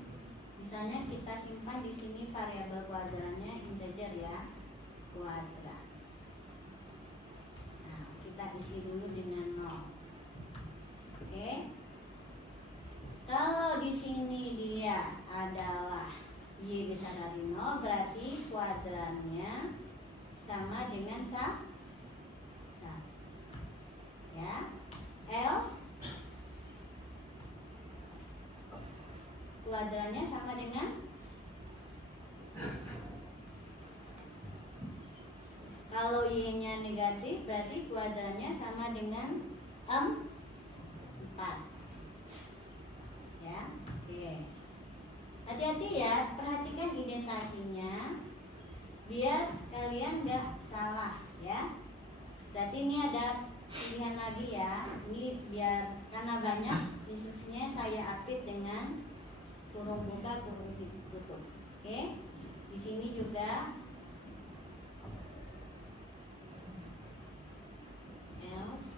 misalnya kita simpan di sini variabel kuadrannya integer ya, kuadran. Nah, kita isi dulu dengan 0. Oke. Kalau di sini dia adalah Y besar dari 0, berarti kuadrannya sama dengan 1. Ya, else kuadrannya sama dengan Kalau Y-nya negatif berarti kuadrannya sama dengan 4. Ya, oke. Hati-hati ya, perhatikan indentasinya biar kalian nggak salah ya. Berarti ini ada pilihan lagi ya. Ini biar karena banyak instruksinya saya update dengan kurung buka, kurung tutup. Oke. Di sini juga else.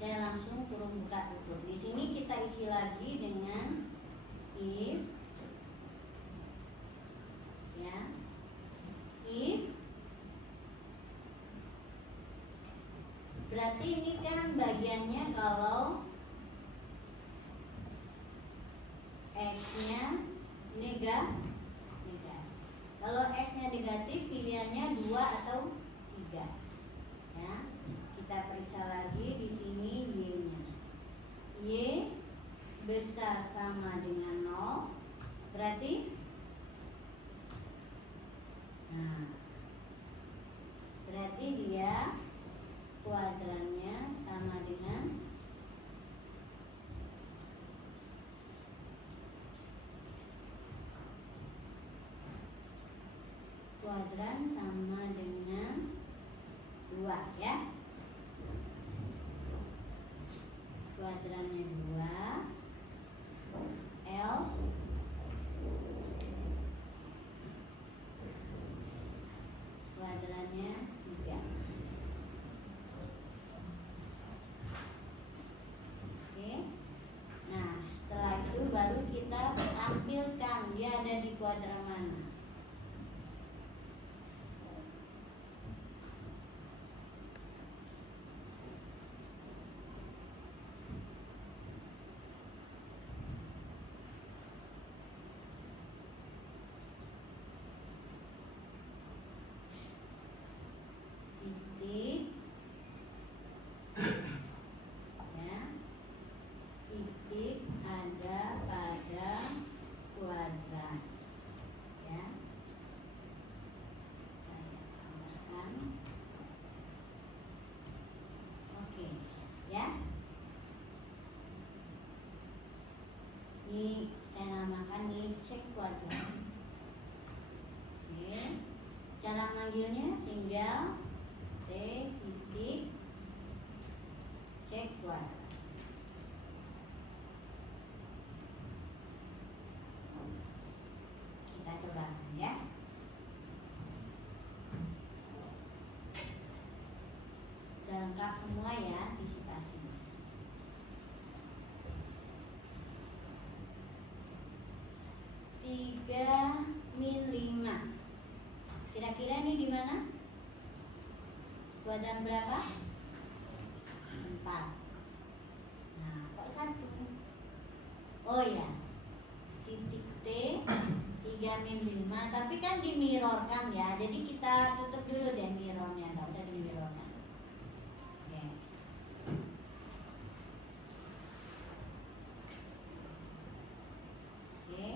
Saya langsung kurung buka tutup. Di sini kita isi lagi dengan if, ya, if. Berarti ini kan bagiannya kalau x-nya negatif. Kalau x-nya negatif pilihannya 2 atau 3. Ya. Kita periksa lagi di sini y-nya. Y besar sama dengan 0. Berarti berarti dia kuadrannya sama dengan kuadran sama dengan 2 ya. Kuadrannya 2, else kuadrannya 3. Oke. Nah, setelah itu baru kita tampilkan dia ada di kuadran mana. Titik, ya, titik ada pada kuadran, ya. Saya tambahkan, oke, ya. Ini saya namakan ini cek kuadran. Oke, cara manggilnya tinggal T titik cek kuadran. Kita coba ya. Udah lengkap semua ya disipasinya. 3-5. Kira-kira ini di mana? Kuadran berapa? 4. Nah, kok 1? Oh ya, titik T 3-5. Tapi kan dimirrorkan ya. Jadi kita tutup dulu deh mirrornya, nggak usah dimirrorkan. Oke. Oke.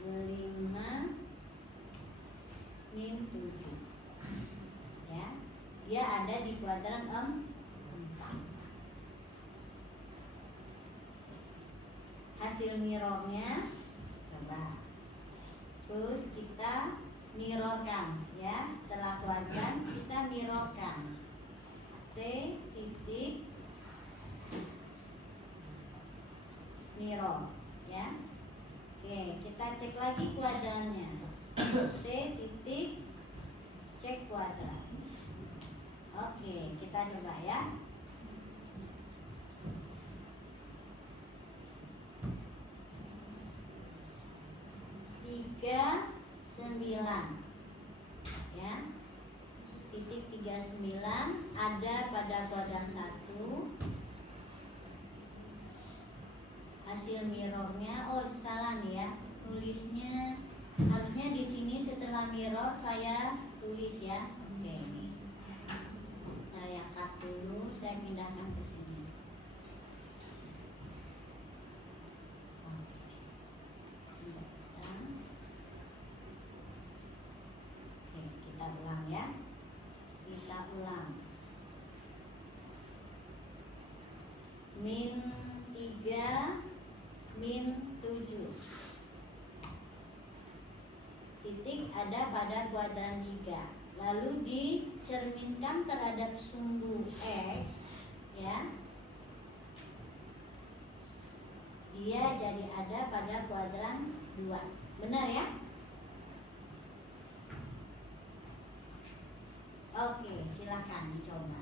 3-5 min 7. Ya, dia ada di kuadran 4. Hasil mirrornya coba. Terus kita mirrorkan ya. Setelah kuadran kita mirrorkan T titik mirror ya. Oke, kita cek lagi kuadrannya. T titik cek kuadran. Oke, kita coba ya. Tiga 9 ya. Titik 39 ada pada kuadran 1. Hasil mirrornya, oh salah nih ya. Tulisnya harusnya di sini setelah mirror saya tulis ya. Oke, ini saya cut dulu, saya pindahkan ke sini. Oke. Tidak bisa. ada pada kuadran 3. Lalu dicerminkan terhadap sumbu X, ya. Dia jadi ada pada kuadran 2. Benar ya? Oke, silakan dicoba.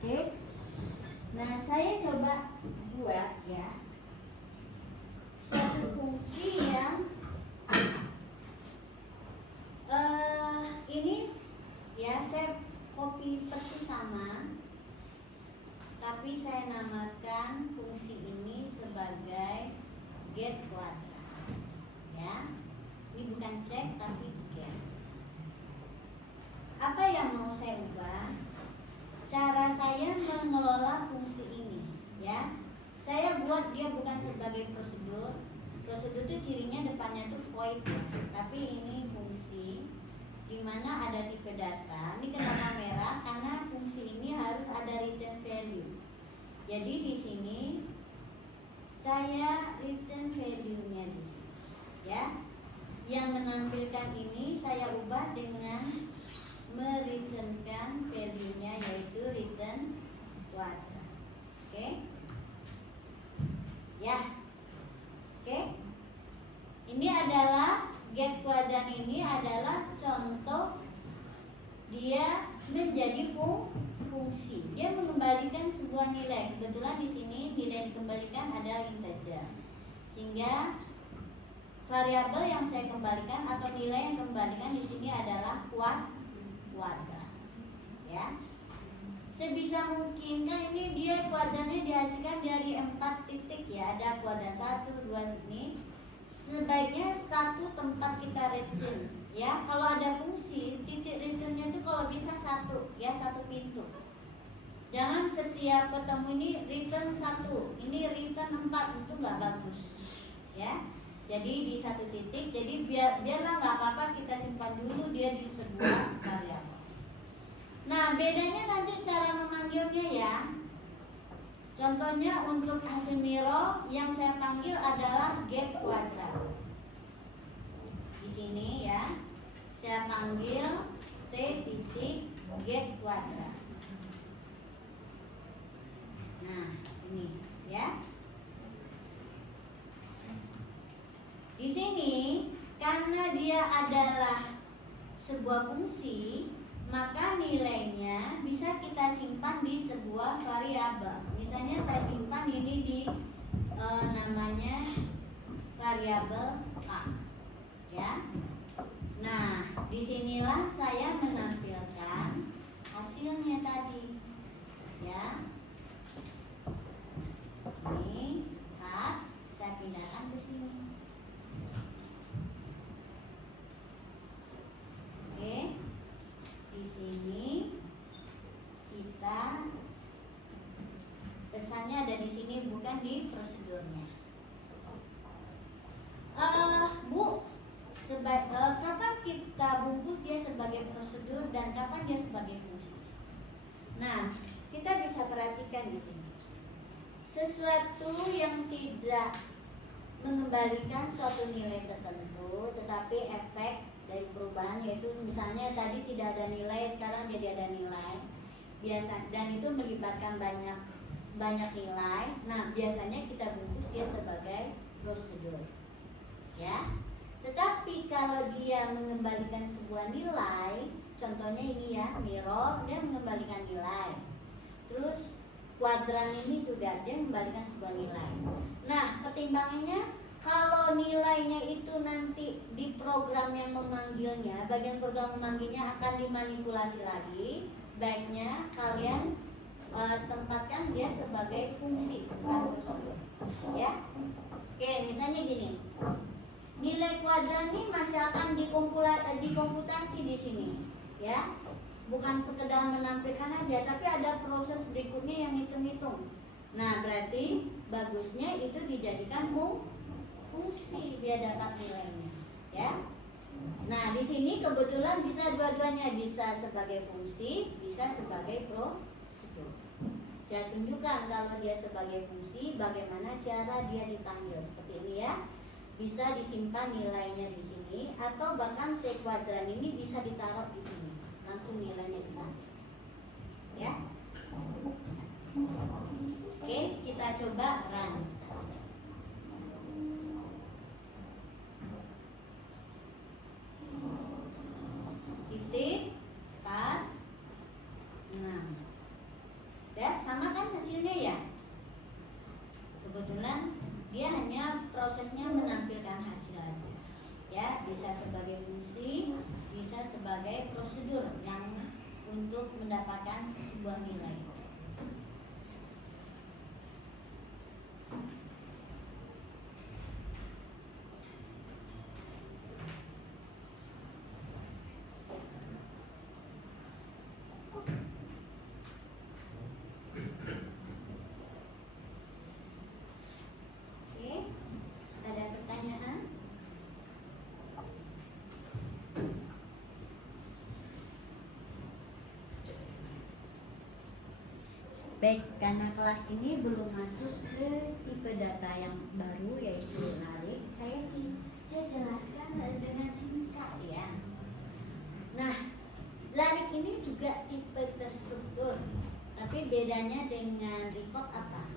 Oke. Nah, saya coba buat ya suatu fungsi yang ini ya, saya copy persis sama, tapi saya namakan fungsi ini sebagai get kuadrat, ya. Ini bukan cek tapi get. Apa yang mau saya ubah? Cara saya mengelola fungsi ini, ya. Saya buat dia bukan sebagai prosedur. Prosedur itu cirinya depannya tuh void ya, tapi ini fungsi di mana ada tipe data. Ini kenapa merah? Karena fungsi ini harus ada return value. Jadi di sini saya return value-nya di sini, ya. Yang menampilkan ini saya ubah dengan mereturnkan value-nya, yaitu return kuadrat. Oke? Ya. Oke? Ini adalah get kuadrat, ini adalah contoh dia menjadi fungsi. Dia mengembalikan sebuah nilai. Kebetulan di sini nilai yang dikembalikan adalah integer. Sehingga variabel yang saya kembalikan atau nilai yang kembalikan di sini adalah kuadrat, ya. Sebisa mungkin kan ini dia kuadratnya dihasilkan dari 4 titik ya, ada kuadrat 1, 2 ini. Sebaiknya satu tempat kita return, ya. Kalau ada fungsi, titik returnnya itu kalau bisa satu, ya, satu pintu. Jangan setiap ketemu ini return 1, ini return 4, itu nggak bagus, ya. Jadi di satu titik, jadi biarlah nggak apa-apa kita simpan dulu dia di sebuah variabel. Nah, bedanya nanti cara memanggilnya ya. Contohnya untuk Casemiro yang saya panggil adalah get kuadrat. Di sini ya, saya panggil t titik get kuadrat. Nah, ini ya. Di sini karena dia adalah sebuah fungsi, maka nilainya bisa kita simpan di sebuah variabel. Misalnya saya simpan ini di namanya variabel a, ya. Nah, disinilah saya menampilkan hasilnya tadi, ya. Ini saya pindahkan ke sini. Oke, di sini kita pesannya ada di sini, bukan di prosedurnya. Bu, kapan kita bungkus dia sebagai prosedur dan kapan dia sebagai fungsi? Nah, kita bisa perhatikan di sini. Sesuatu yang tidak mengembalikan suatu nilai tertentu, tetapi efek dari perubahan, yaitu misalnya tadi tidak ada nilai, sekarang jadi ada nilai biasa, dan itu melibatkan banyak nilai. Nah, biasanya kita bungkus dia sebagai prosedur, ya. Tetapi kalau dia mengembalikan sebuah nilai, contohnya ini ya, mirror, dia mengembalikan nilai. Terus kuadran ini juga dia mengembalikan sebuah nilai. Nah, pertimbangannya kalau nilainya itu nanti di program yang memanggilnya, bagian program memanggilnya akan dimanipulasi lagi, baiknya kalian tempatkan dia sebagai fungsi, bukan prosedur, ya. Oke, misalnya gini, nilai kuadran ini masih akan dikomputasi di sini, ya. Bukan sekedar menampilkan aja, tapi ada proses berikutnya yang hitung-hitung. Nah, berarti bagusnya itu dijadikan fungsi biar dapat nilainya, ya. Nah, di sini kebetulan bisa dua-duanya, bisa sebagai fungsi, bisa sebagai prosedur. Saya tunjukkan kalau dia sebagai fungsi, bagaimana cara dia dipanggil seperti ini ya. Bisa disimpan nilainya di sini, atau bahkan T kuadran ini bisa ditaruh di sini, langsung nilainya dipanggil. Ya. Oke, kita coba run sekarang. Titik 4 6. Ya, sama kan hasilnya ya? Kebetulan dia hanya prosesnya menampilkan hasil aja. Ya, bisa sebagai fungsi, bisa sebagai prosedur yang untuk mendapatkan sebuah nilai. Baik, karena kelas ini belum masuk ke tipe data yang baru yaitu larik, saya jelaskan dengan singkat ya. Nah, larik ini juga tipe terstruktur, tapi bedanya dengan record apa?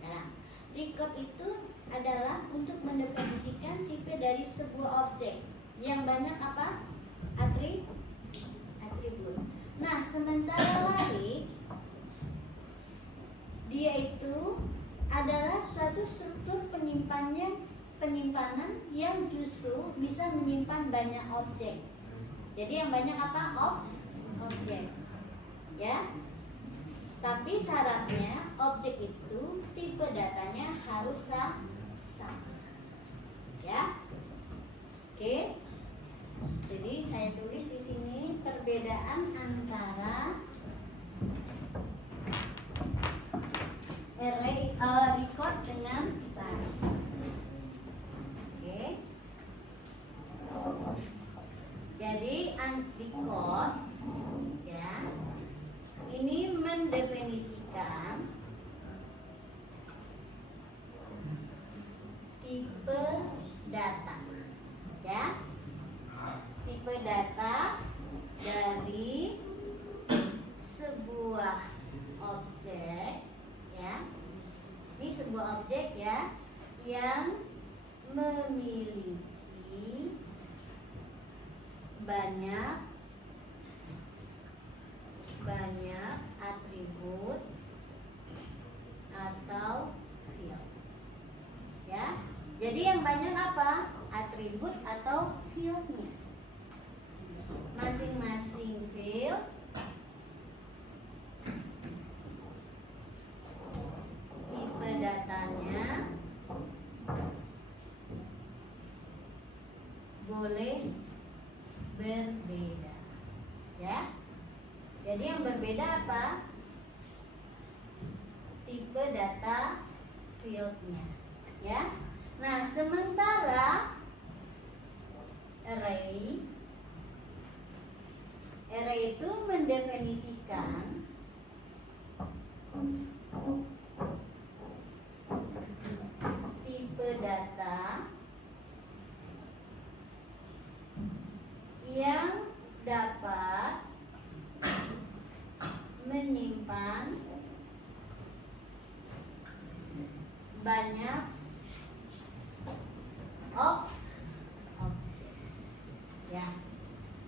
Nah, record itu adalah untuk mendefinisikan tipe dari sebuah objek yang banyak apa? Atribut. Nah, sementara larik dia itu adalah suatu struktur penyimpanan yang justru bisa menyimpan banyak objek. Jadi yang banyak apa? Objek. Ya. Tapi syaratnya objek itu tipe datanya harus sama. Ya. Oke. Jadi saya tulis di sini perbedaan antara array record dengan larik. Oke. Jadi record ya. Ini mendefinisikan tipe data. Ya. Tipe data dari sebuah objek ya. Ini sebuah objek ya yang memiliki banyak atribut atau field. Ya. Jadi yang banyak apa? Atribut atau fieldnya. Masing-masing field tipe datanya boleh berbeda. Ya. Jadi yang berbeda apa? Tipe data fieldnya. Ya. Nah, sementara array itu mendefinisikan tipe data yang dapat menyimpan banyak objek. Ya,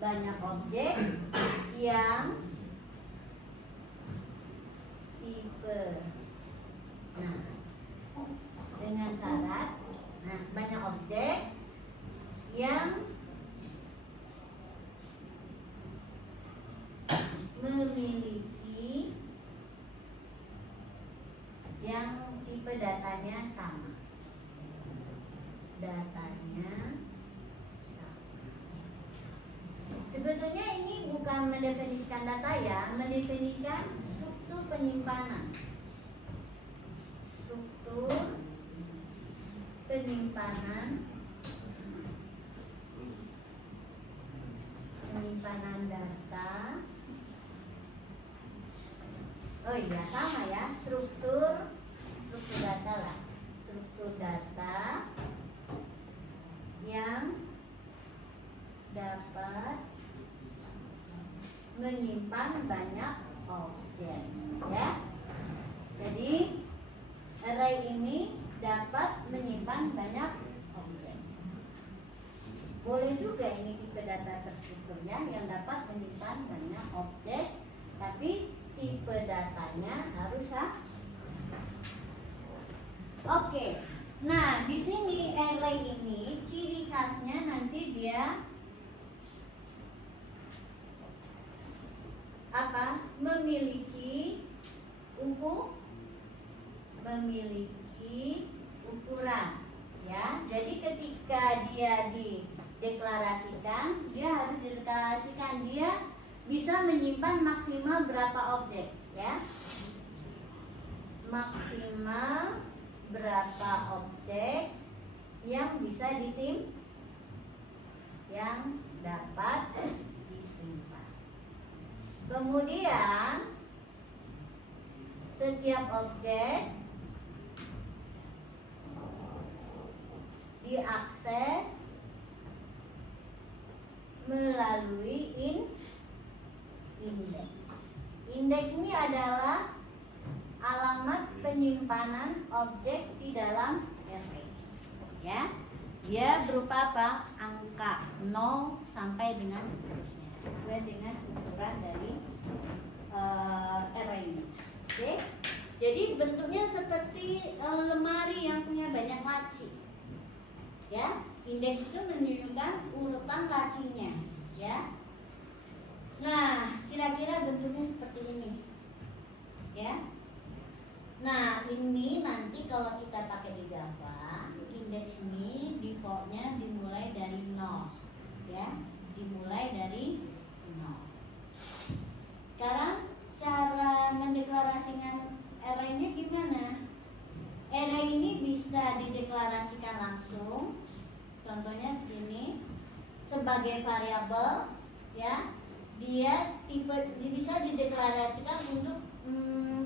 banyak objek yang tipe. Nah, dengan syarat, banyak objek yang memiliki yang tipe datanya sama. Sebetulnya ini bukan mendefinisikan data ya, mendefinisikan struktur penyimpanan. Struktur penyimpanan penyimpanan data. Oh iya, sama ya, struktur data lah. Struktur data yang dapat menyimpan banyak objek, ya. Jadi array ini dapat menyimpan banyak objek. Boleh juga ini tipe data terstruktur ya, yang dapat menyimpan banyak objek, tapi tipe datanya harus sama. Oke. Nah, di sini array ini ciri khasnya nanti dia apa? Memiliki ukuran, ya. Jadi ketika dia dideklarasikan, dia harus dideklarasikan dia bisa menyimpan maksimal berapa objek, ya. Maksimal berapa objek yang bisa yang dapat disimpan. Kemudian setiap objek diakses melalui indeks. Indeks ini adalah alamat penyimpanan objek di dalam array. Ya. Dia berupa apa? Angka 0 sampai dengan seterusnya, sesuai dengan ukuran dari array ini. Oke. Jadi bentuknya seperti lemari yang punya banyak laci. Ya, indeks itu menunjukkan urutan lacinya, ya. Nah, kira-kira bentuknya seperti ini. Ya. Nah, ini nanti kalau kita pakai di Java, indeks ini defaultnya dimulai dari 0, ya, dimulai dari 0. Sekarang cara mendeklarasikan array-nya gimana? Array ini bisa dideklarasikan langsung, contohnya segini, sebagai variabel, ya. Dia bisa dideklarasikan untuk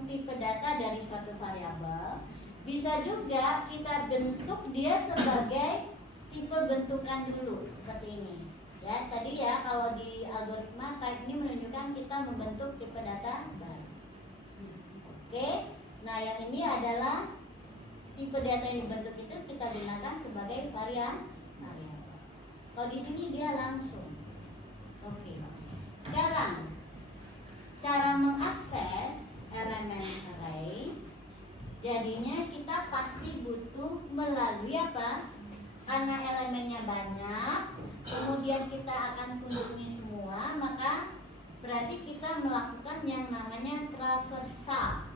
tipe data dari suatu variabel. Bisa juga kita bentuk dia sebagai tipe bentukan dulu seperti ini. Ya, tadi ya kalau di algoritma type ini menunjukkan kita membentuk tipe data baru. Oke. Nah, yang ini adalah tipe data yang dibentuk itu kita gunakan sebagai variabel. Kalau di sini dia langsung. Oke. Sekarang cara mengakses elemen array, jadinya kita pasti butuh melalui apa? Karena elemennya banyak, kemudian kita akan kunjungi semua, maka berarti kita melakukan yang namanya traversal.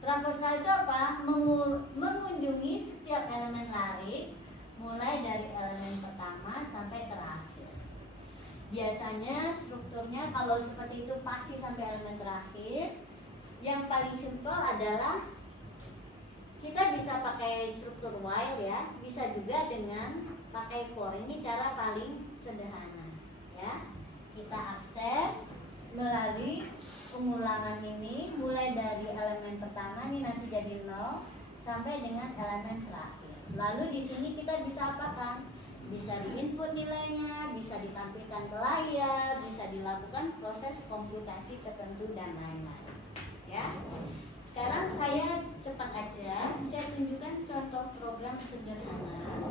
Traversal itu apa? Mengunjungi setiap elemen larik, mulai dari elemen pertama sampai terakhir. Biasanya strukturnya kalau seperti itu pasti sampai elemen terakhir. Yang paling simpel adalah kita bisa pakai struktur while, ya, bisa juga dengan pakai for. Ini cara paling sederhana, ya. Kita akses melalui pengulangan ini mulai dari elemen pertama ini nanti jadi 0 sampai dengan elemen terakhir. Lalu di sini kita bisa apakan? Bisa diinput nilainya, bisa ditampilkan ke layar, bisa dilakukan proses komputasi tertentu dan lain-lain. Ya. Sekarang saya cepat aja, saya tunjukkan contoh program sederhana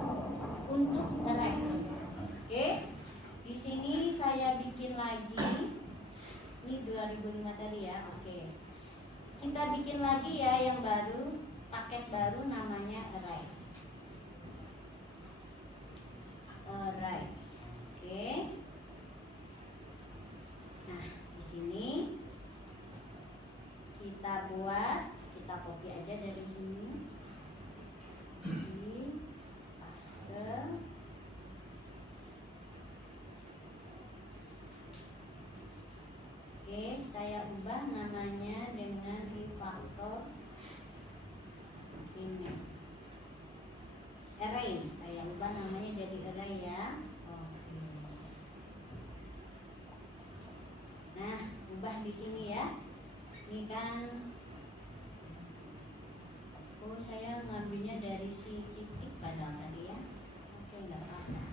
untuk array. Oke. Di sini saya bikin lagi. Ini 2005 tadi ya. Oke. Kita bikin lagi ya yang baru, paket baru namanya array. Array. Oke. Nah, di sini kita buat, kita copy aja dari sini. Di paste. Oke, saya ubah namanya dengan refactor ini. Array, saya ubah namanya jadi array ya. Oke. di sini ya. Ini kan, oh saya ngambilnya dari si titik padahal tadi ya. Oke, nggak apa-apa.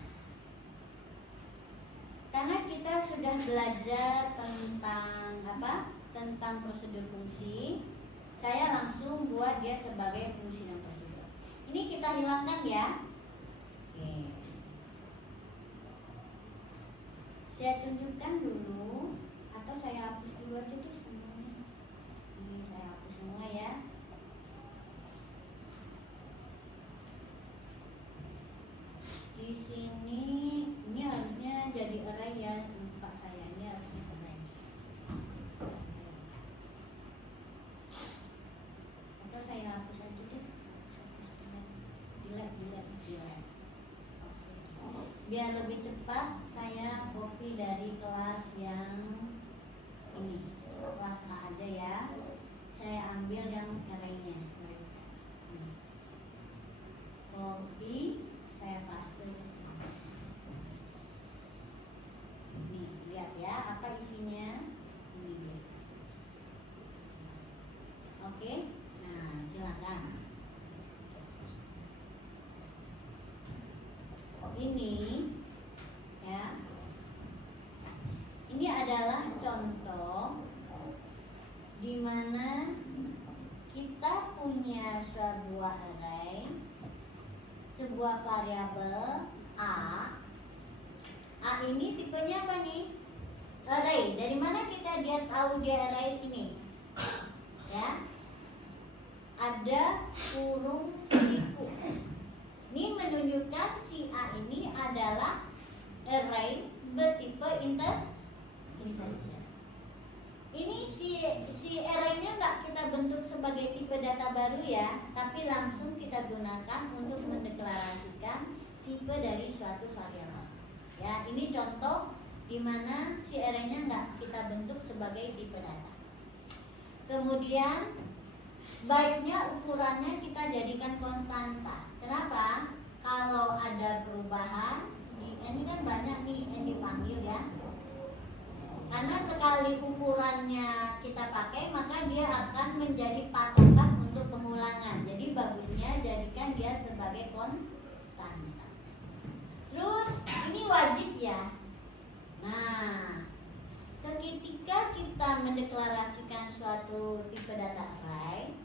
Karena kita sudah belajar tentang apa? Tentang prosedur fungsi, saya langsung buat dia sebagai fungsi dan prosedur. Ini kita hilangkan ya. Oke. Saya tunjukkan dulu, atau saya hapus dulu aja tuh semuanya. Ini saya hapus semua ya. Di sini ini harusnya jadi array ya, lupa saya, ini harusnya array. Atau saya hapus aja deh, delete. Biar lebih cepat, saya copy dari kelas yang ini, kelas A aja ya. Saya ambil yang array-nya. Copy, saya paste ke sini. Nih, lihat ya, apa isinya? Ini dia. Oke, nah silakan. Ini ya, ini adalah contoh di mana kita punya sebuah array, sebuah variabel A. A ini tipenya apa nih? Array. Dari mana dia tahu dia array ini? Ya, ada kurung siku. Ini menunjukkan si A ini adalah array bertipe integer. Ini si array-nya nggak kita bentuk sebagai tipe data baru ya, tapi langsung kita gunakan untuk mendeklarasikan tipe dari suatu variabel. Ya, ini contoh di mana si array-nya nggak kita bentuk sebagai tipe data. Kemudian baiknya ukurannya kita jadikan konstanta. Kenapa? Kalau ada perubahan, ini kan banyak nih yang dipanggil ya. Karena sekali ukurannya kita pakai, maka dia akan menjadi patokan untuk pengulangan. Jadi bagusnya jadikan dia sebagai konstanta. Terus ini wajib ya. Nah, ketika kita mendeklarasikan suatu tipe data array,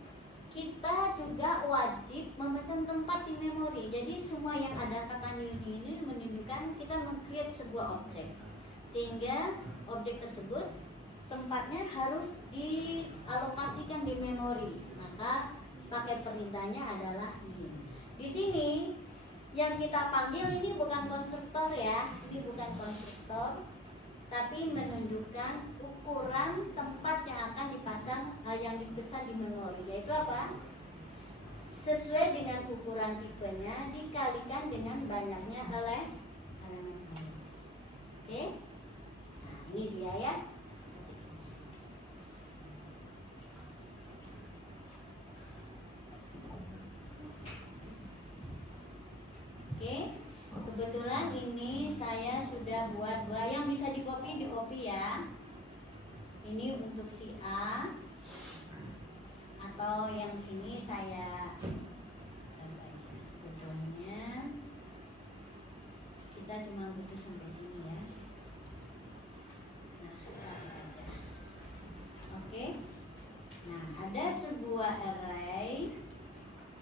kita juga wajib memesan tempat di memori. Jadi semua yang ada kata new ini menunjukkan kita meng-create sebuah objek, sehingga objek tersebut tempatnya harus dialokasikan di memori. Maka pakai perintahnya adalah ini. Di sini yang kita panggil ini bukan konstruktor ya, ini bukan konstruktor, tapi menunjukkan ukuran tempat yang akan dipasang, yang dipesan di memori, yaitu apa? Sesuai dengan ukuran tipenya dikalikan dengan banyaknya elemen. Oke, nah ini dia ya. Oke, kebetulan ini saya sudah buat dua, yang bisa di copy ya. Ini untuk si A, atau yang sini saya sebetulnya kita cuma butuh sampai sini ya. Nah, satu aja. Oke. Nah, ada sebuah array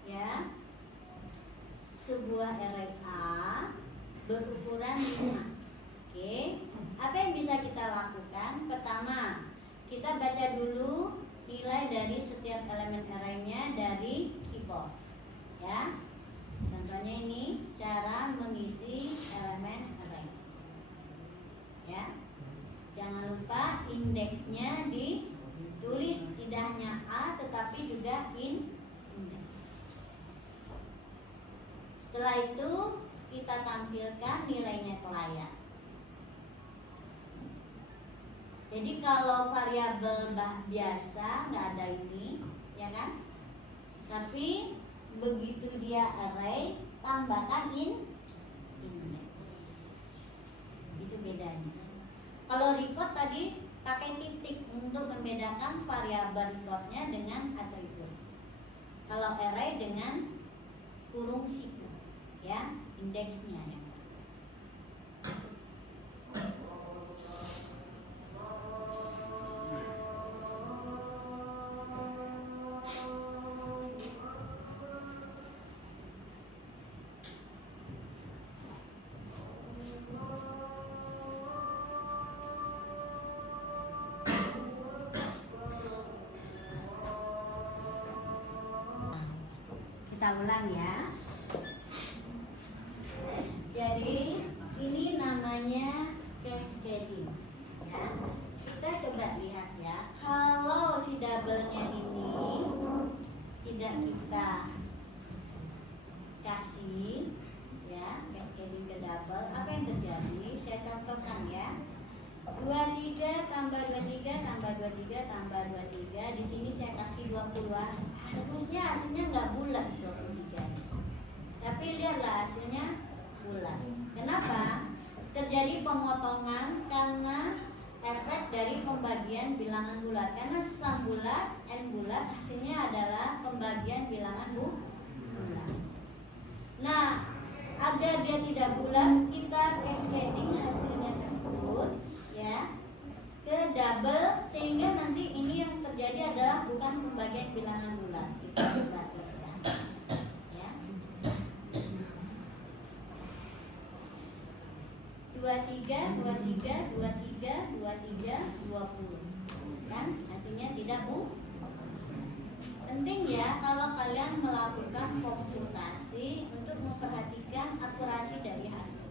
ya. Sebuah array A berukuran 5. Oke. Apa yang bisa kita lakukan? Pertama, kita baca dulu nilai dari setiap elemen array-nya dari keyboard. Ya. Contohnya ini cara mengisi elemen array. Ya. Jangan lupa indeksnya ditulis, tidak hanya A tetapi juga indeks. Setelah itu kita tampilkan nilainya ke layar. Jadi kalau variabel biasa nggak ada ini, ya kan? Tapi begitu dia array, tambahkan index. Itu bedanya. Kalau record tadi pakai titik untuk membedakan variabel recordnya dengan atribut. Kalau array dengan kurung siku, ya, indeksnya ya. Kita ulang ya. Jadi ini namanya cascading ya. Kita coba lihat ya. Kalau si double-nya ini tidak kita kasih ya, cascading ke double, apa yang terjadi? Saya contohkan ya. 23 tambah 23 tambah 23 tambah 23. Di sini saya kasih 20. Harusnya hasilnya nggak bulat 23. Tapi lihatlah hasilnya bulat. Kenapa? Terjadi pemotongan karena efek dari pembagian bilangan bulat. Karena sum bulat, n bulat, hasilnya adalah pembagian bilangan bulat. Nah, agar dia tidak bulat, kita cascading hasilnya tersebut ya ke double, sehingga nanti ini yang terjadi adalah bukan pembagian bilangan bulat. Kita coba lihat ya. 23 23 23 23 20 kan hasilnya tidak penting ya kalau kalian melakukan komputasi untuk memperhatikan akurasi dari hasil.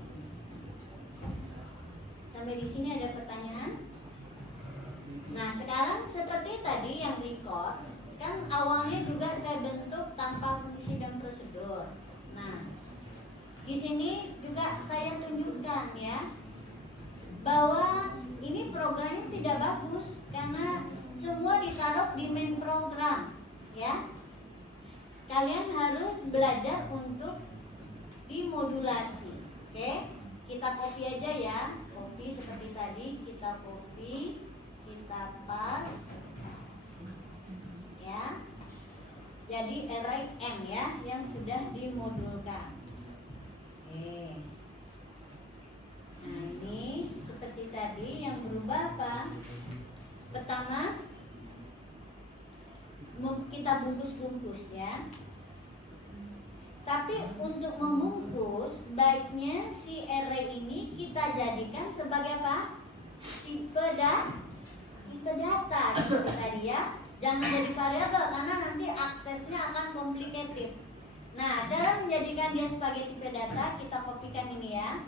Sampai di sini ada pertanyaan? Nah, sekarang seperti tadi yang record, kan awalnya juga saya bentuk tanpa fungsi dan prosedur. Nah, di sini juga saya tunjukkan ya bahwa ini programnya tidak bagus karena semua ditaruh di main program ya. Kalian harus belajar untuk dimodulasi. Oke, kita copy aja ya. Copy seperti tadi, kita copy, kita paste ya. Jadi array M ya yang sudah dimodulkan. Oke. Nah, ini seperti tadi yang berubah apa? Pertama, kita bungkus-bungkus ya. Tapi untuk membungkus, baiknya si array ini kita jadikan sebagai apa? Tipe data seperti tadi ya. Jangan jadi variabel karena nanti aksesnya akan complicated. Nah, cara menjadikan dia sebagai tipe data, kita kopikan ini ya.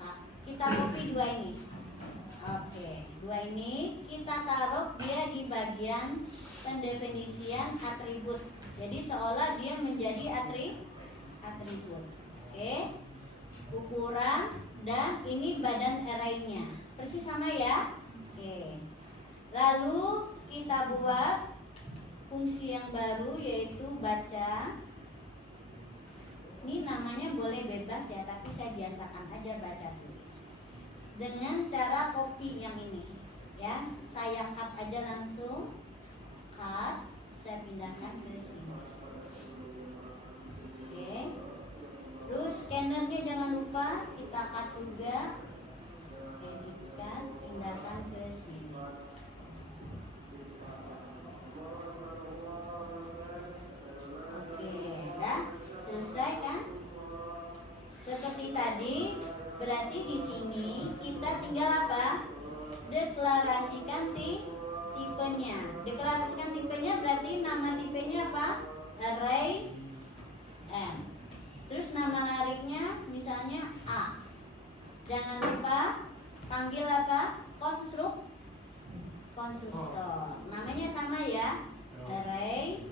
Nah, kita copy dua ini. Oke, dua ini kita taruh dia di bagian pendefinisian atribut. Jadi seolah dia menjadi atribut. Oke. Ukuran dan ini badan array-nya. Persis sama ya. Oke. Lalu kita buat fungsi yang baru yaitu baca. Ini namanya boleh bebas ya, tapi saya biasakan aja baca tulis. Dengan cara copy yang ini ya. Saya cut aja langsung. Cut, saya pindahkan ke sini. Oke. Terus scannernya jangan lupa kita cut juga. Editkan, pindahkan ke sini. Oke, ya. Selesai kan? Seperti tadi, berarti di sini kita tinggal apa? Deklarasikan tipenya. Deklarasikan tipenya berarti nama tipenya apa? Array M. Terus nama lariknya misalnya A. Jangan lupa panggil apa? Konstruktor. Namanya sama ya. Array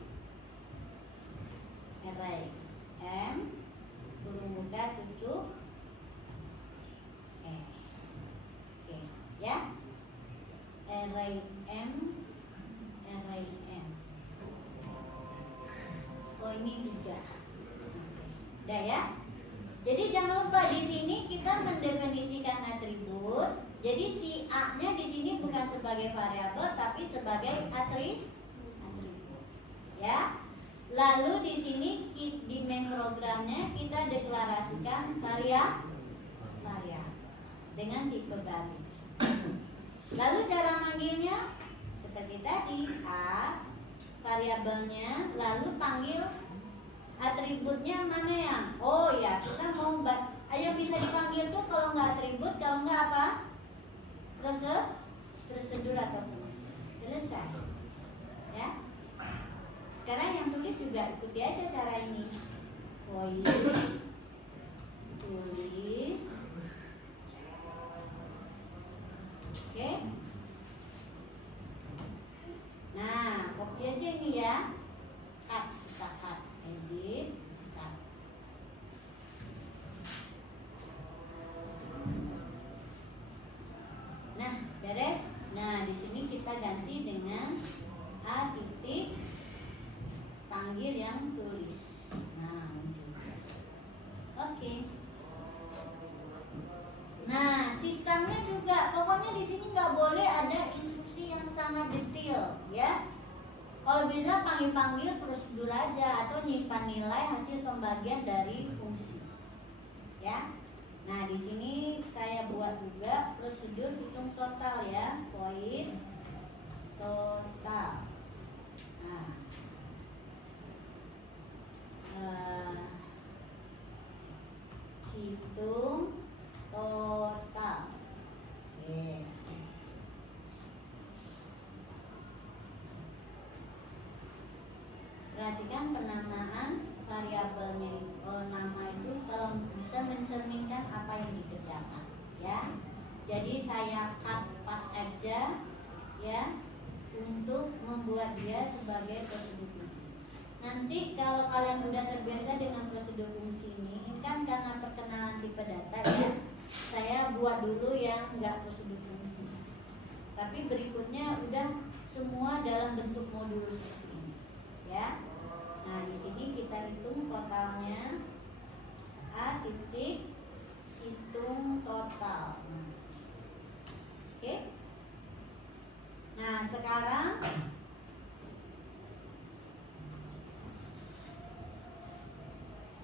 M kurung buka tutup Oke, ya. Array M. Oh, ini 3. Udah ya. Jadi jangan lupa di sini kita mendefinisikan atribut. Jadi si A-nya di sini bukan sebagai variabel tapi sebagai atribut. Ya. Lalu di sini di main programnya kita deklarasikan variabel dengan tipe baris. Lalu cara manggilnya seperti tadi, A variabelnya, lalu panggil atributnya mana yang? Oh ya, kita mau yang bisa dipanggil tuh kalau nggak atribut, kalau nggak apa? Prosedur atau fungsi. Selesai. Ya. Sekarang yang tulis juga ikuti aja cara ini. Void tulis. Oke. Nah, copy aja ini ya. Cut, kita cut, edit, cut. Nah, beres. Nah, di sini kita ganti dengan A titik panggil yang tulis. Nah, muncul. Oke. Nah, sistemnya juga, pokoknya di sini nggak boleh ada instruksi yang sangat detail, ya. Kalau bisa panggil-panggil prosedur aja atau nyimpan nilai hasil pembagian dari fungsi, ya. Nah, di sini saya buat juga prosedur hitung total ya, void total. Nah, hitung total. Yeah. Perhatikan penamaan variabelnya. Nama itu kalau bisa mencerminkan apa yang dikerjakan, ya. Jadi saya cut pas aja, ya, untuk membuat dia sebagai prosedur fungsi. Nanti kalau kalian udah terbiasa dengan prosedur fungsi ini kan karena perkenalan tipe data ya, saya buat dulu yang enggak prosedur fungsi. Tapi berikutnya udah semua dalam bentuk modul seperti ini, ya. Nah, di sini kita hitung totalnya. A titik hitung total. Oke. Nah, sekarang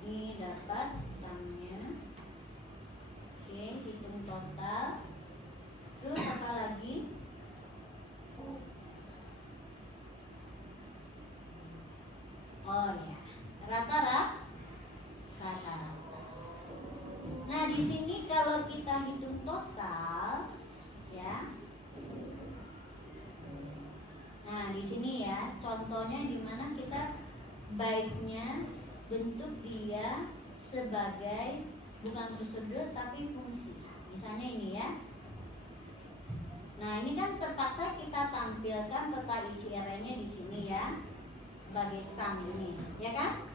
ini dapat sumnya. Oke, hitung total. Terus apa lagi? Oh ya, rata-rata. Nah, di sini kalau kita hitung total, ya. Nah, di sini ya, contohnya di mana kita baiknya bentuk dia sebagai bukan prosedur tapi fungsi. Misalnya ini ya. Nah, ini kan terpaksa kita tampilkan peta isi arraynya di sini ya, sebagai sum ini, ya kan?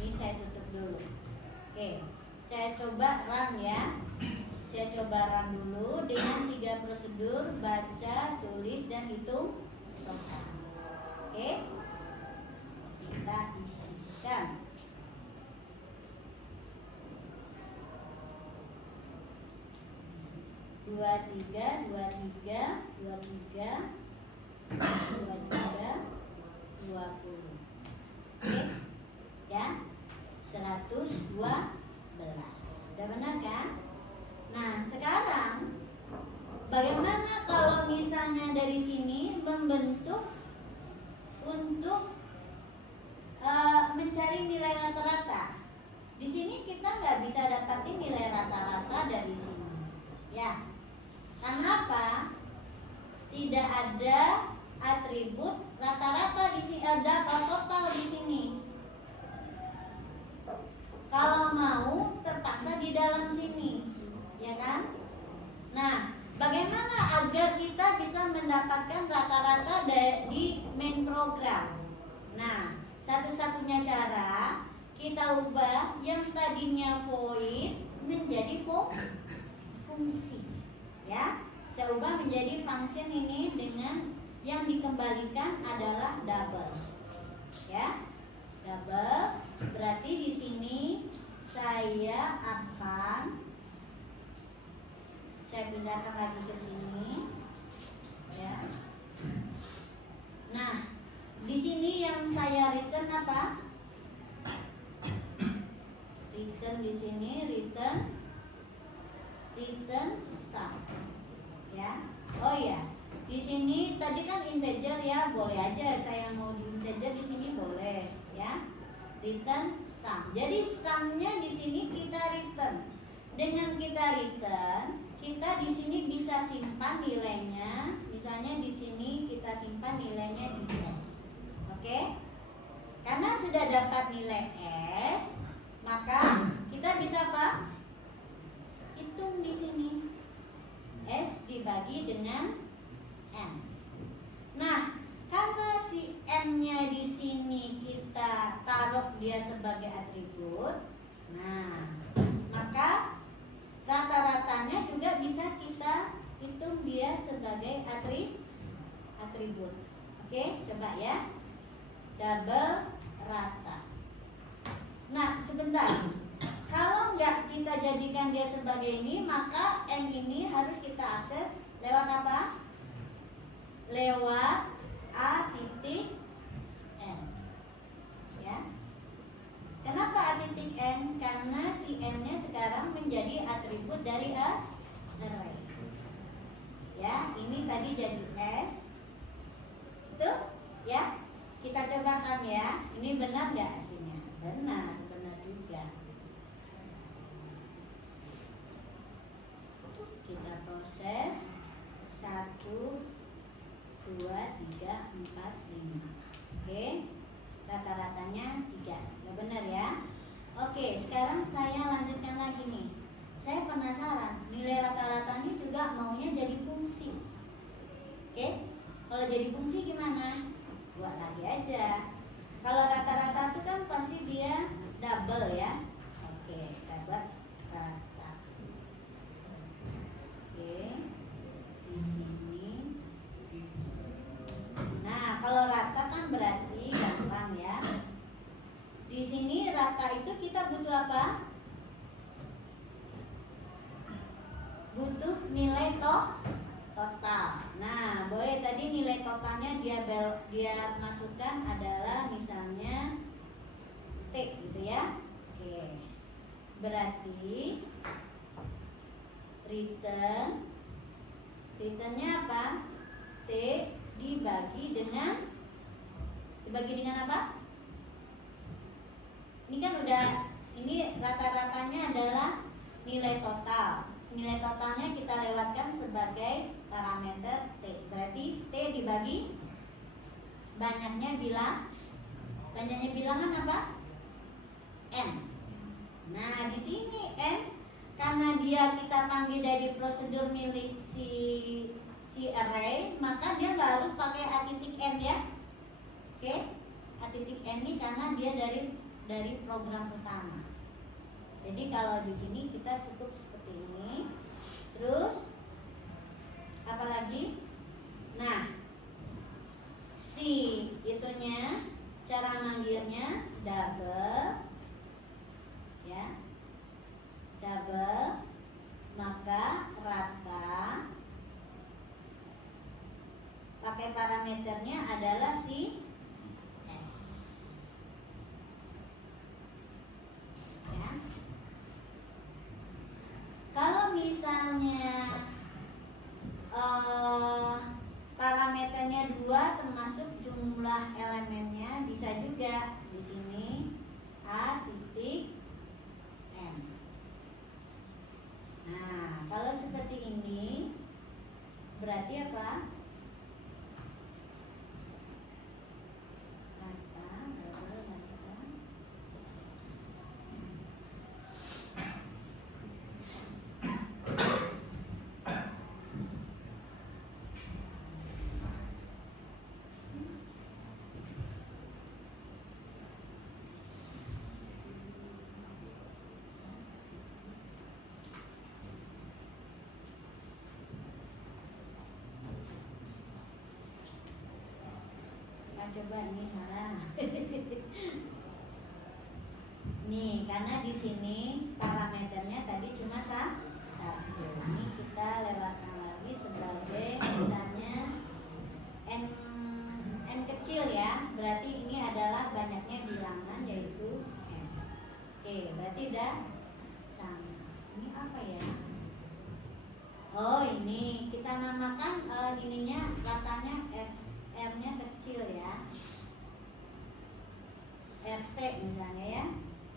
Ini saya tutup dulu. Oke, saya coba run ya. Saya coba run dulu dengan 3 prosedur: baca, tulis, dan hitung total. Oke, kita isikan. Dua tiga 20. Oke, ya, 112. Sudah benar kan? Nah, sekarang bagaimana kalau misalnya dari sini membentuk untuk mencari nilai rata-rata? Di sini kita nggak bisa dapatin nilai rata-rata dari sini, ya. Karena apa? Tidak ada atribut rata-rata di sini, ada total di sini. Kalau mau terpaksa di dalam sini, ya kan? Nah, bagaimana agar kita bisa mendapatkan rata-rata di main program? Nah, satu-satunya cara kita ubah yang tadinya void menjadi fungsi, ya. Saya ubah menjadi function ini dengan yang dikembalikan adalah double, ya. Double berarti di sini saya akan Saya pindahkan lagi ke sini. Ya. Nah, di sini yang saya return apa? Return di sini return sum. Ya. Oh ya. Di sini tadi kan integer ya, boleh aja saya mau di integer di sini boleh, ya. Return sum. Jadi sumnya di sini kita return. Dengan kita return, kita di sini bisa simpan nilainya. Misalnya di sini kita simpan nilainya di S. Oke? Karena sudah dapat nilai S, maka kita bisa apa? Hitung di sini. S dibagi dengan N. Nah, karena si N-nya di sini kita taruh dia sebagai atribut, nah, maka rata-ratanya juga bisa kita hitung dia sebagai atribut. Oke, coba ya. Double rata. Nah, sebentar. Kalau nggak kita jadikan dia sebagai ini, maka N ini harus kita akses lewat apa? Lewat A titik N. Ya. Kenapa A titik N? Karena si N-nya sekarang menjadi atribut dari array. Ya, ini tadi jadi S. Itu, ya. Kita cobakan ya. Ini benar nggak hasilnya? Benar juga. Kita proses 1, 2, 3, 4, 5. Oke, rata-ratanya 3. Udah benar ya. Oke, sekarang saya lanjutkan lagi nih. Saya penasaran, nilai rata-ratanya juga maunya jadi fungsi. Oke, kalau jadi fungsi gimana? Buat lagi aja. Kalau rata-rata itu kan pasti dia double ya. Oke, kita buat rata. Oke, di sini. Nah, kalau rata kan berarti gampang ya. Di sini rata itu kita butuh apa? Butuh nilai total. Nah, boleh tadi nilai totalnya dia masukkan adalah misalnya T gitu ya. Oke. Berarti returnnya apa? T dibagi dengan apa? Ini kan udah, ini rata-ratanya adalah nilai total. Nilai totalnya kita lewatkan sebagai parameter T. Berarti T dibagi banyaknya bilangan apa? N. Nah, di sini N karena dia kita panggil dari prosedur milik si array, maka dia nggak harus pakai A titik N ya. Oke? A titik N ini karena dia dari program utama. Jadi kalau di sini kita cukup seperti ini. Terus apa lagi? Nah, si itunya cara manggilnya double ya. Double, maka rata pakai parameternya adalah si S. Ya. Kalau misalnya parameternya 2 termasuk jumlah elemennya, bisa juga di sini A titik N. Nah, kalau seperti ini berarti apa? Coba ini salah. Nih, karena di sini parameternya tadi cuma 1. Ini kita lewatkan lagi sebagai misalnya n kecil ya, berarti ini adalah banyaknya bilangan yaitu n. Oke, berarti udah sama. Ini apa ya? Oh, ini kita namakan ininya katanya R-nya kecil ya. RT misalnya ya.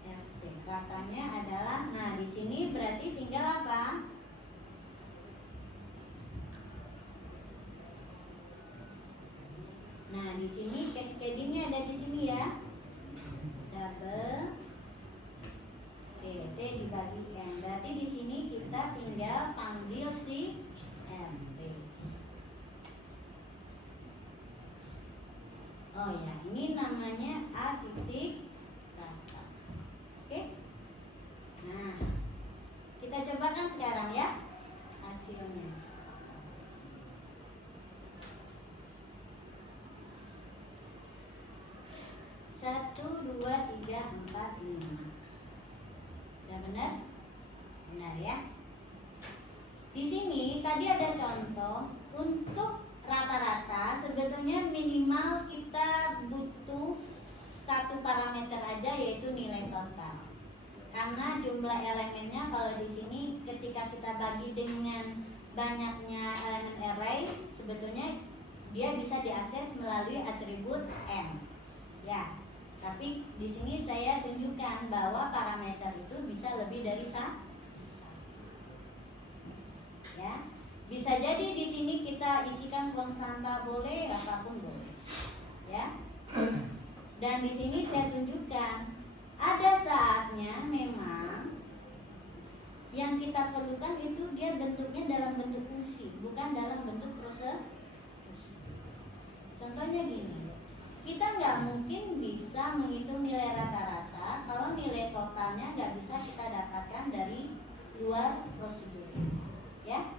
RT katanya adalah, nah di sini berarti tinggal apa? Nah, di sini cascadingnya ada di sini ya. Double T dibagi N. Berarti di sini kita tinggal panggil si MT. Oh ya, ini namanya A titik rata. Oke. Nah, kita cobakan sekarang ya hasilnya. 1, 2, 3, 4, 5. Udah benar? Benar ya. Di sini tadi ada contoh untuk rata-rata sebetulnya minimal kita butuh satu parameter aja yaitu nilai total. Karena jumlah elemennya kalau di sini ketika kita bagi dengan banyaknya elemen array sebetulnya dia bisa diakses melalui atribut n. Ya. Tapi di sini saya tunjukkan bahwa parameter itu bisa lebih dari 1. Ya. Bisa jadi di sini kita isikan konstanta boleh, apapun boleh. Ya. Dan di sini saya tunjukkan ada saatnya memang yang kita perlukan itu dia bentuknya dalam bentuk fungsi, bukan dalam bentuk proses. Contohnya gini. Kita nggak mungkin bisa menghitung nilai rata-rata kalau nilai totalnya nggak bisa kita dapatkan dari luar prosedur, ya.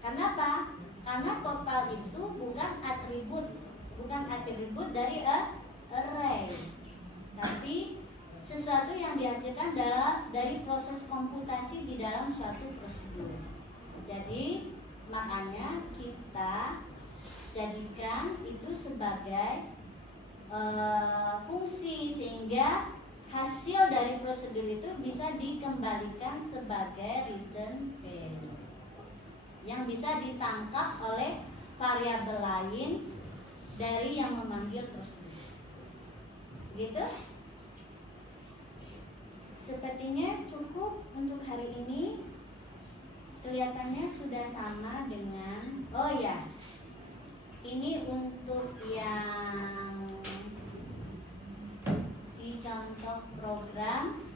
Kenapa? Karena total itu bukan atribut dari array, tapi sesuatu yang dihasilkan dari proses komputasi di dalam suatu prosedur. Jadi makanya kita jadikan itu sebagai fungsi sehingga hasil dari prosedur itu bisa dikembalikan sebagai return value yang bisa ditangkap oleh variabel lain dari yang memanggil prosedur. Gitu? Sepertinya cukup untuk hari ini. Kelihatannya sudah sama dengan, oh ya, ini untuk yang di contoh program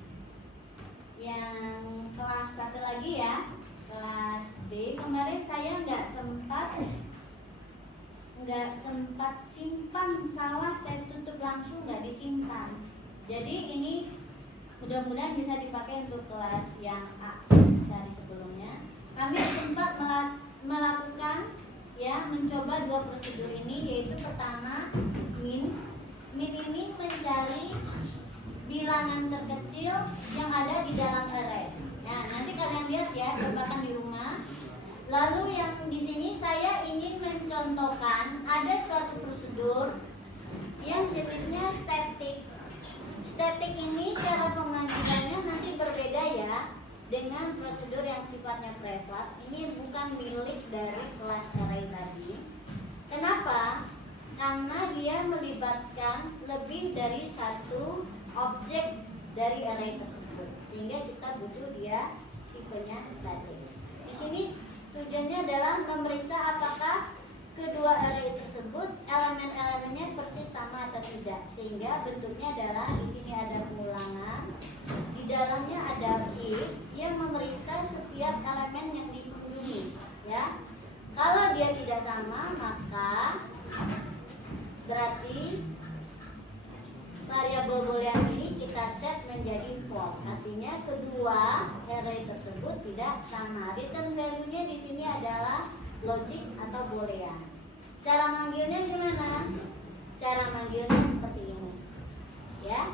yang kelas 1 lagi ya, kelas B. Kemarin saya nggak sempat simpan, salah saya tutup langsung, nggak disimpan. Jadi ini mudah-mudahan bisa dipakai untuk kelas yang A sehari sebelumnya. Kami sempat melakukan ya, mencoba 2 prosedur ini, yaitu pertama min ini mencari bilangan terkecil yang ada di dalam array. Nah, nanti kalian lihat ya, cobakan di rumah. Lalu yang di sini saya ingin mencontohkan ada suatu prosedur yang jenisnya static. Static ini cara pemanggilannya nanti berbeda ya dengan prosedur yang sifatnya privat. Ini bukan milik dari kelas array tadi. Kenapa? Karena dia melibatkan lebih dari satu objek dari array tersebut, sehingga kita butuh dia tipenya static. Di sini tujuannya adalah memeriksa apakah kedua array tersebut elemen-elemennya persis sama atau tidak, sehingga bentuknya adalah di sini ada pengulangan, di dalamnya ada if yang memeriksa setiap elemen yang dihubungi. Ya, kalau dia tidak sama maka berarti variabel boolean ini kita set menjadi false. Artinya kedua array tersebut tidak sama. Return value-nya di sini adalah logic atau boolean. Cara manggilnya gimana? Cara manggilnya seperti ini. Ya.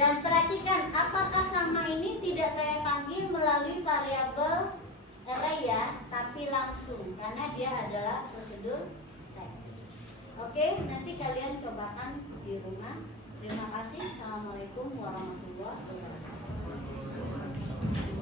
Dan perhatikan apakah sama ini tidak saya panggil melalui variabel array ya, tapi langsung karena dia adalah prosedur statis. Oke, nanti kalian cobakan di rumah. Terima kasih. Assalamualaikum warahmatullahi wabarakatuh.